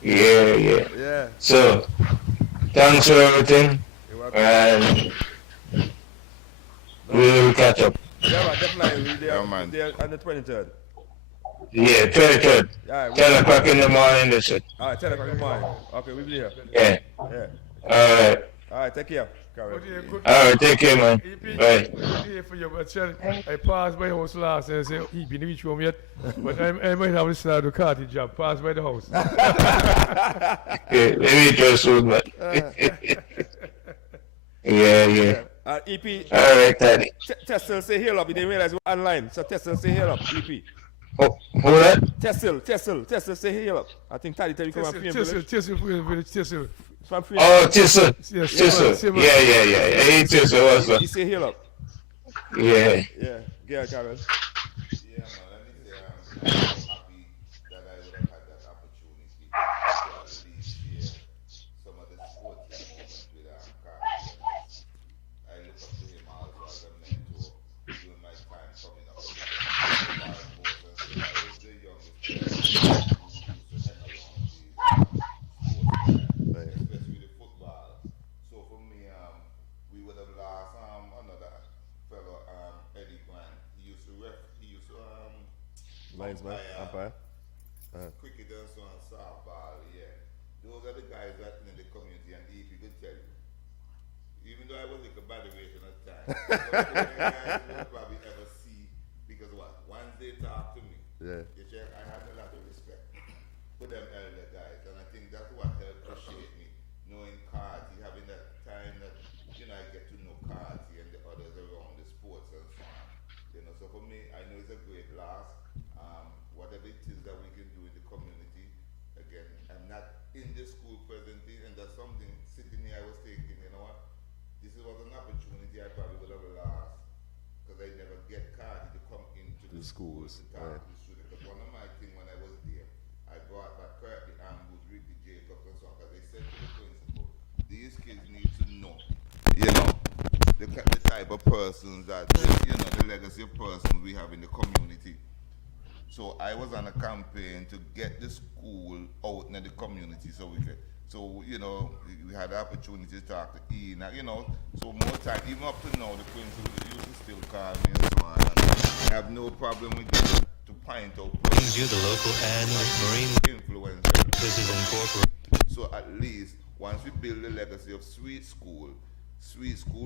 Yeah. So, thanks for everything. And we will catch up. Yeah, man, definitely. We'll be there on the 23rd. Yeah, 23rd. Yeah, 10 o'clock in the morning, they said. All right, 10 o'clock in the morning. Okay, we'll be here. Yeah. All right, take care, Karen. All right, take care, man. Bye. For you, I passed by the house last and I said, he didn't reach home yet, but I might have to start the carty job. Pass by the house. Yeah, maybe just soon, man. Yeah. EP. All right, Teddy. Tessil say heal up. You didn't realize we're online. So Tessil say heal up. EP. Oh, who that? Tessil say heal up. I think Teddy tell you come and free him. Tissel. Oh, Tissel. Yes, Tissel. Yeah. Hey, Tissel, what's up? He say heal up. Yeah. Yeah, Karen. Yeah, man. Let me say, I'm happy that I would have had that opportunity to at least share some of the sports moments with Carter. I look up to him also as a mentor during my time coming up. I was the youngest player who used to hang around the sports, especially the football. So for me, we would have lost another fellow, Eddie Grant. He used to referee though I was like a bad duration of time. But the guys will probably ever see, because what? Once they talk to me, I had a lot of respect for them elder guys, and I think that's what helped appreciate me, knowing Carty, having that time that, I get to know Carty and the others around the sports and so on. So for me, I know it's a great loss. Whatever it is that we can do in the community, again, I'm not in the school presently, and that's something sitting here I was thinking, you know what, this was an opportunity I probably would have lost, because I never get Cardi to come into the schools to talk to the students. Because one of my things when I was there, I brought back Kirby Ambrose, Ricky Jacobs and so on, because they said to the principal, these kids need to know, the type of persons that, the legacy of persons we have in the community. So I was on a campaign to get the school out in the community so we could. So, we had the opportunity to talk to Ian, so more time, even up to now, the principal used to still call me and so on. And I have no problem with that, to point out brings you the local and marine influencer. This is incorporated. So at least, once we build the legacy of Sweet School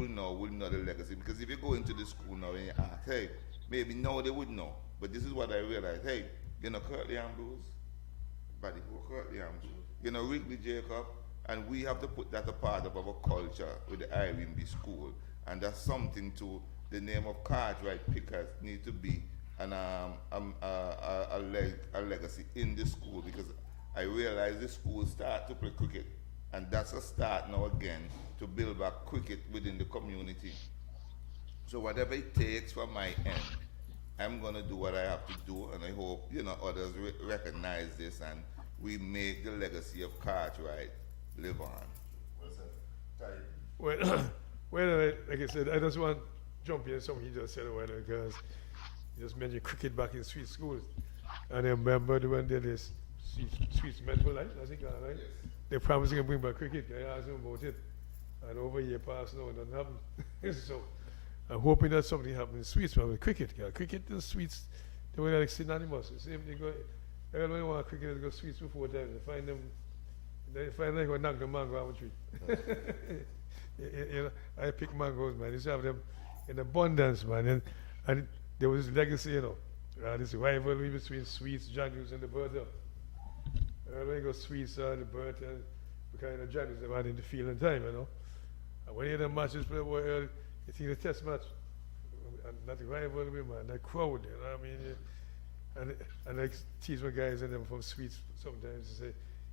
now will know the legacy. Because if you go into the school now and you ask, hey, maybe now they would know. But this is what I realized. Hey, Curtly Ambrose, buddy, Curtly Ambrose, Wrigley Jacob, and we have to put that a part of our culture with the Irene B School. And that's something to the name of Cartwright Pickers need to be a legacy in the school, because I realized the school start to play cricket. And that's a start now again to build back cricket within the community. So whatever it takes from my end, I'm going to do what I have to do, and I hope, others recognize this and we make the legacy of Cartwright live on. Well, like I said, I just want to jump in on something he just said a while ago, because he just mentioned cricket back in Sweet schools. And I remember when they did this Sweets Meant for Life, I think, right? Yes. They promised to bring back cricket. I asked them about it. And over a year passed now, it doesn't happen. So I'm hoping that something happens in Sweets, but with cricket. Cricket and Sweets, they were like synonymous. The same, everybody want cricket to go Sweets before time. They find like a knock the mango out of the tree. I pick mangoes, man. I used to have them in abundance, man. And there was legacy, this rivalry between Sweets, Janusz, and the Bertha. When you go Sweets, the Bertha, and the kind of Janusz they had in the field and time, And when you hear the matches play, you think the test match, and that rivalry, man, that crowd, and I tease my guys and them from Sweets sometimes to say,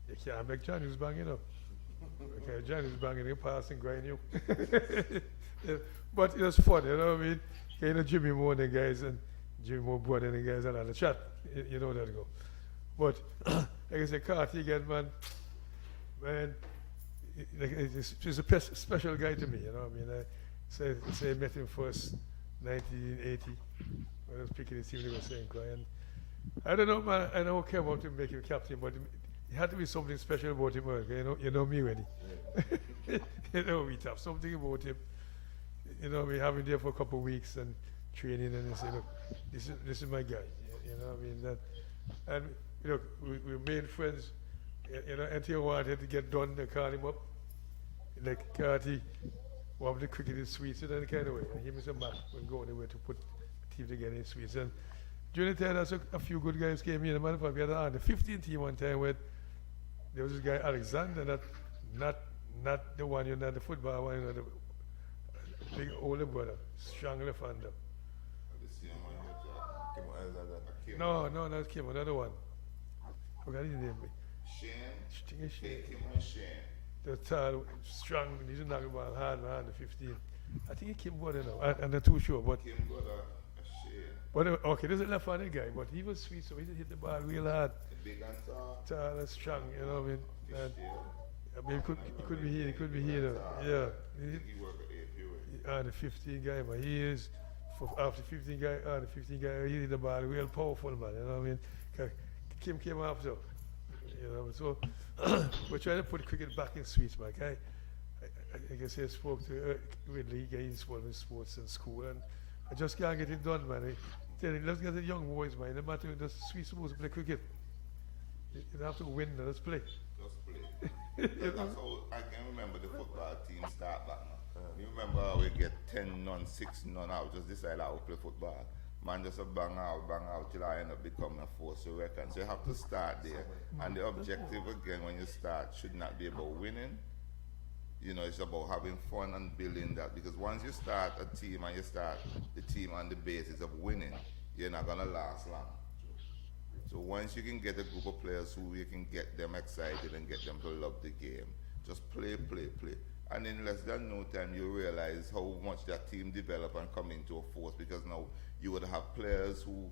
you can't make Janusz bang, Okay, Janusz banging, you pass and grind you. But it was fun, Jimmy Moore and the guys, and Jimmy Moore brother and the guys and all the chat, you know that go. But, like I said, Carty again, man, he's a special guy to me, I say I met him first 1980 when I was picking his team, they were saying, and I don't know, man, I don't care about him make him captain, but it had to be something special about him, you know me already. We have something about him. We have him there for a couple of weeks and training, and they say, look, this is my guy, and we made friends, until I wanted to get done, they called him up, like Carty, wanted the cricket in Sweets in any kind of way, and he was a man when going anywhere to put the team together in Sweets. And during the time, that's a few good guys came in, we had the 15 team one time where there was this guy Alexander, not the one, not the football one, the big older brother, strong left-hander. No, that's Kim, another one. Forgot his name. Shane. The tall, strong, he's not about hard man, the 15. I think he came brother now. I'm not too sure, but. But okay, there's a left-handed guy, but he was sweet, so he hit the ball real hard. Big and tall and strong, it could be here, Yeah. He worked at the 15 guy, but he is, after 15 guy, he hit the ball real powerful, man, Kim came after, so we're trying to put cricket back in Sweets, man. I guess I spoke to Ridley, he's involved in sports and school, and I just can't get it done, man. Let's get the young boys, man. No matter the Sweets supposed to play cricket. You have to win, let's play. That's how I can remember the football team start back now. You remember remember how we get 10 none, 6 none out, just decide how to play football. Man just a bang out till I end up becoming a force to reckon. So you have to start there. And the objective again when you start should not be about winning. You know, it's about having fun and building that, because once you start a team and you start the team on the basis of winning, you're not gonna last long. So once you can get a group of players who you can get them excited and get them to love the game, just play. And in less than no time you realize how much that team develop and come into a force, because now you would have players who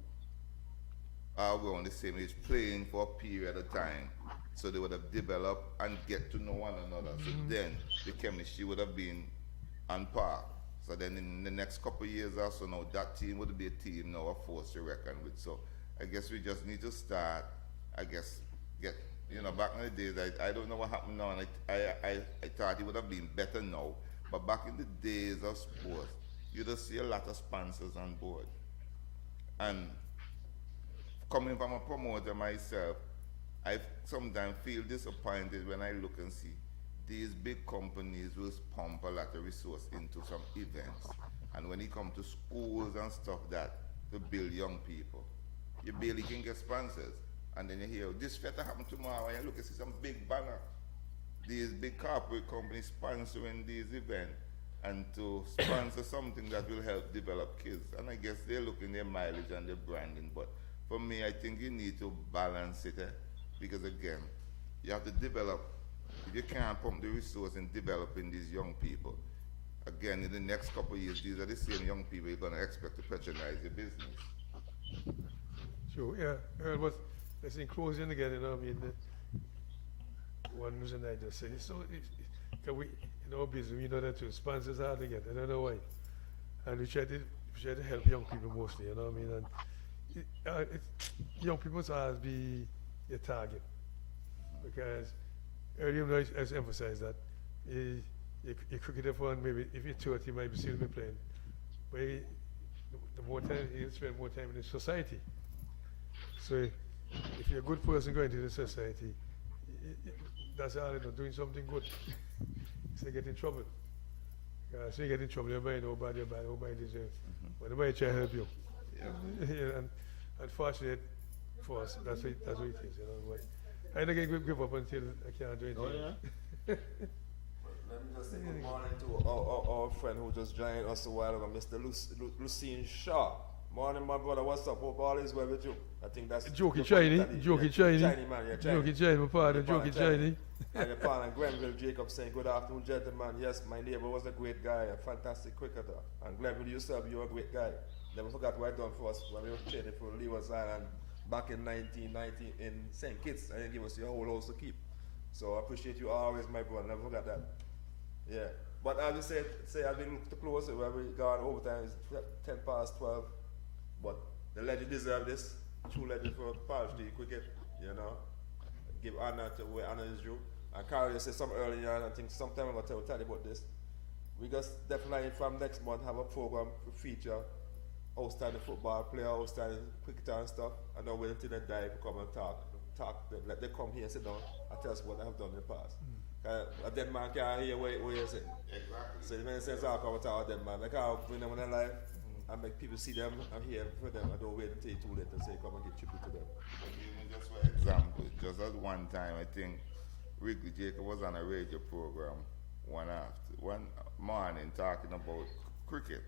are around the same age playing for a period of time. So they would have developed and get to know one another. So then the chemistry would have been on par. So then in the next couple of years or so now, that team would be a team now, a force to reckon with. So I guess we just need to start, I guess, get, you know, back in the days, I don't know what happened now, and I thought it would have been better now. But back in the days of sports, you just see a lot of sponsors on board. And coming from a promoter myself, I sometimes feel disappointed when I look and see these big companies will pump a lot of resource into some events. And when it comes to schools and stuff that to build young people, you barely can get sponsors. And then you hear, this better happen tomorrow, and you look and see some big banner. These big corporate companies sponsoring these events and to sponsor something that will help develop kids. And I guess they're looking their mileage and their branding. But for me, I think you need to balance it. Because again, you have to develop. If you can't pump the resource in developing these young people, again, in the next couple of years, these are the same young people you're going to expect to patronize your business. Sure, yeah. But let's in closing again, you know, I mean, one reason I just say, so can we, in our business, we know that too, sponsors hard to get, I don't know why. And we try to help young people mostly, you know what I mean? And young people must always be your target, because earlier on I emphasized that you cricketer fund, maybe if you're 30 you might be still be playing, but the more time you spend more time in the society. So if you're a good person going to the society, that's all, you know, doing something good. So you get in trouble. So you get in trouble, nobody know about your bad, nobody deserves, but nobody try to help you. Yeah. And unfortunately for us, that's what it is, you know. But I don't get give up until I can't do anything. Oh, yeah? Let me just say good morning to our friend who just joined us a while ago, Mr. Lucien Shaw. Morning, my brother. What's up? Hope all is well with you. I think that's Jokey Chinese, Chinese man, yeah, Jokey Chinese, my father, Jokey Chinese. And your partner Glenville Jacob saying, good afternoon, gentlemen. Yes, my neighbor was a great guy, a fantastic cricketer. And Glenville, yourself, you're a great guy. Never forgot what I done for us when we were training for Lewis Island back in 1990 in St. Kitts, and give us your whole house to keep. So I appreciate you always, my brother. Never forgot that. Yeah. But as you say I've been too close, where we got overtime is 10 past 12. But the legend deserve this. True legend for Palestine cricket, you know. Give honor to where honor is due. And Carl, you said something earlier, and I think sometime I'm going to tell you about this. We just definitely from next month have a program to feature outstanding football player, outstanding cricketer and stuff. And now wait until they die to come and talk. Let them come here, sit down, and tell us what they have done in the past. A dead man can't hear what you're saying. Exactly. So it makes sense I'll come and talk to a dead man. Like I'll bring them in their life and make people see them and hear for them. I don't wait until it's too late to say come and get tribute to them. Just for example, just at one time, I think Wrigley Jacob was on a radio program one morning talking about cricket.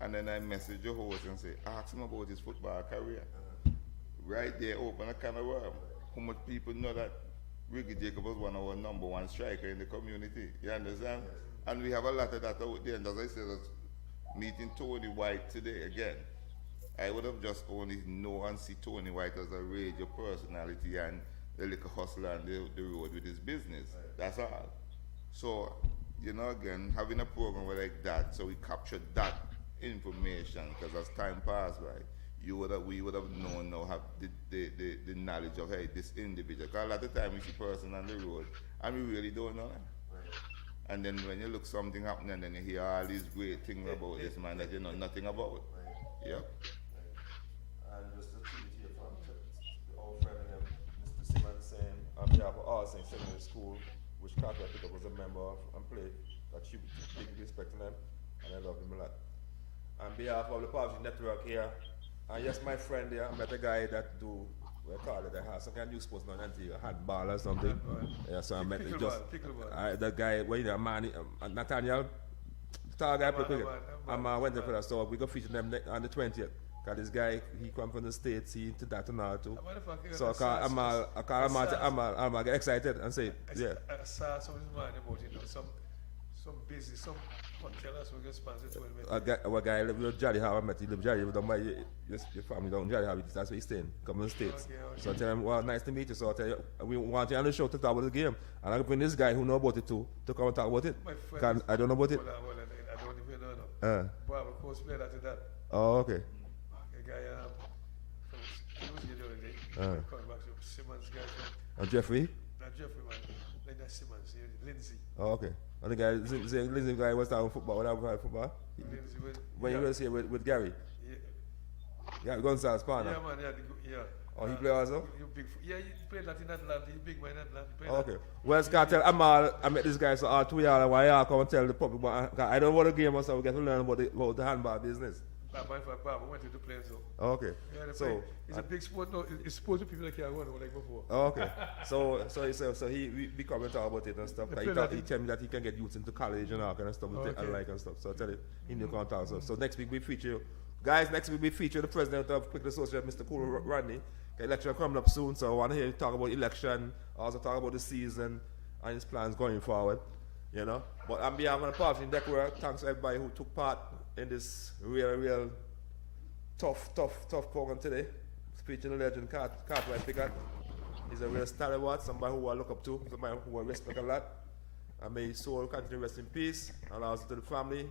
And then I messaged the host and say, ask him about his football career. Right there, open a can of worm. How much people know that Wrigley Jacob was one of our #1 striker in the community? You understand? Yes. And we have a lot of that out there. And as I said, meeting Tony White today again, I would have just only know and see Tony White as a radio personality and the little hustler on the road with his business. Right. That's all. So, you know, again, having a program like that, so we captured that information, because as time passed by, we would have known now, have the knowledge of, hey, this individual. Because a lot of time we see a person on the road and we really don't know them. Right. And then when you look something happening, and then you hear all these great things about this man that you know nothing about. Right. Yeah. Right. And just to tweet here from the old friend of them, Mr. Simmons saying, on behalf of all St. Secondary School, which Carter picked up as a member of and played Got big respect to them, and I love them a lot. On behalf of the Poverty Network here, and yes, my friend there, I met a guy that do, we call it, some kind of new sports now, a handball or something. Yeah, so I met Pickleball. that guy, well, you know, man, Nathaniel, the tall guy play cricket. I went there for that, so we go feature them on the 20th. Because this guy, he come from the States, he into that and all too. So I'm get excited and say, yeah. I saw some man about it, some busy, some hotel so we get sponsored to him. A guy live with Jolly how I met, he live Jolly, don't buy your family down Jolly how, that's where he's staying, come in the States. Okay. So I tell him, well, nice to meet you, so I tell you, we want you on the show to talk about the game. And I bring this guy who know about it too, to come and talk about it. My friend, I don't know about it. I don't even know. Bob, of course, played after that. Oh, okay. A guy from the other day, coming back to Simmons guy. Jeffrey? Not Jeffrey, man. Like that Simmons, Lindsay. Oh, okay. And the guy, Lindsay guy was talking football, what happened football? Lindsay when you was here with Gary? Yeah. Gonzalez partner? Yeah, man, yeah. Oh, he play also? He played that in Atlanta, he's big man in Atlanta. Okay. Well, Scott, tell Amal, I met this guy, so all 2 y'all, why y'all come and tell the public, but I don't want the game, so we get to learn about the handball business. Bob, went to play so. Okay. Yeah, so it's a big sport now. It's supposed to people that can't run like before. Okay. so we come and talk about it and stuff. He tell me that he can get youth into college and all kind of stuff and stuff. So I tell him he need to contact us. So next week we feature guys. Next week we feature the president of Cricket Association, Mr. Cool Rodney. The election coming up soon, so I want to hear you talk about election. Also talk about the season and his plans going forward. You know. But on behalf of the Poverty Network, thanks to everybody who took part in this real tough program today. Speaking the legend Cartwright Pickett. He's a real stalwart, somebody who I look up to, somebody who I respect a lot. And may his soul continue to rest in peace, and also to the family.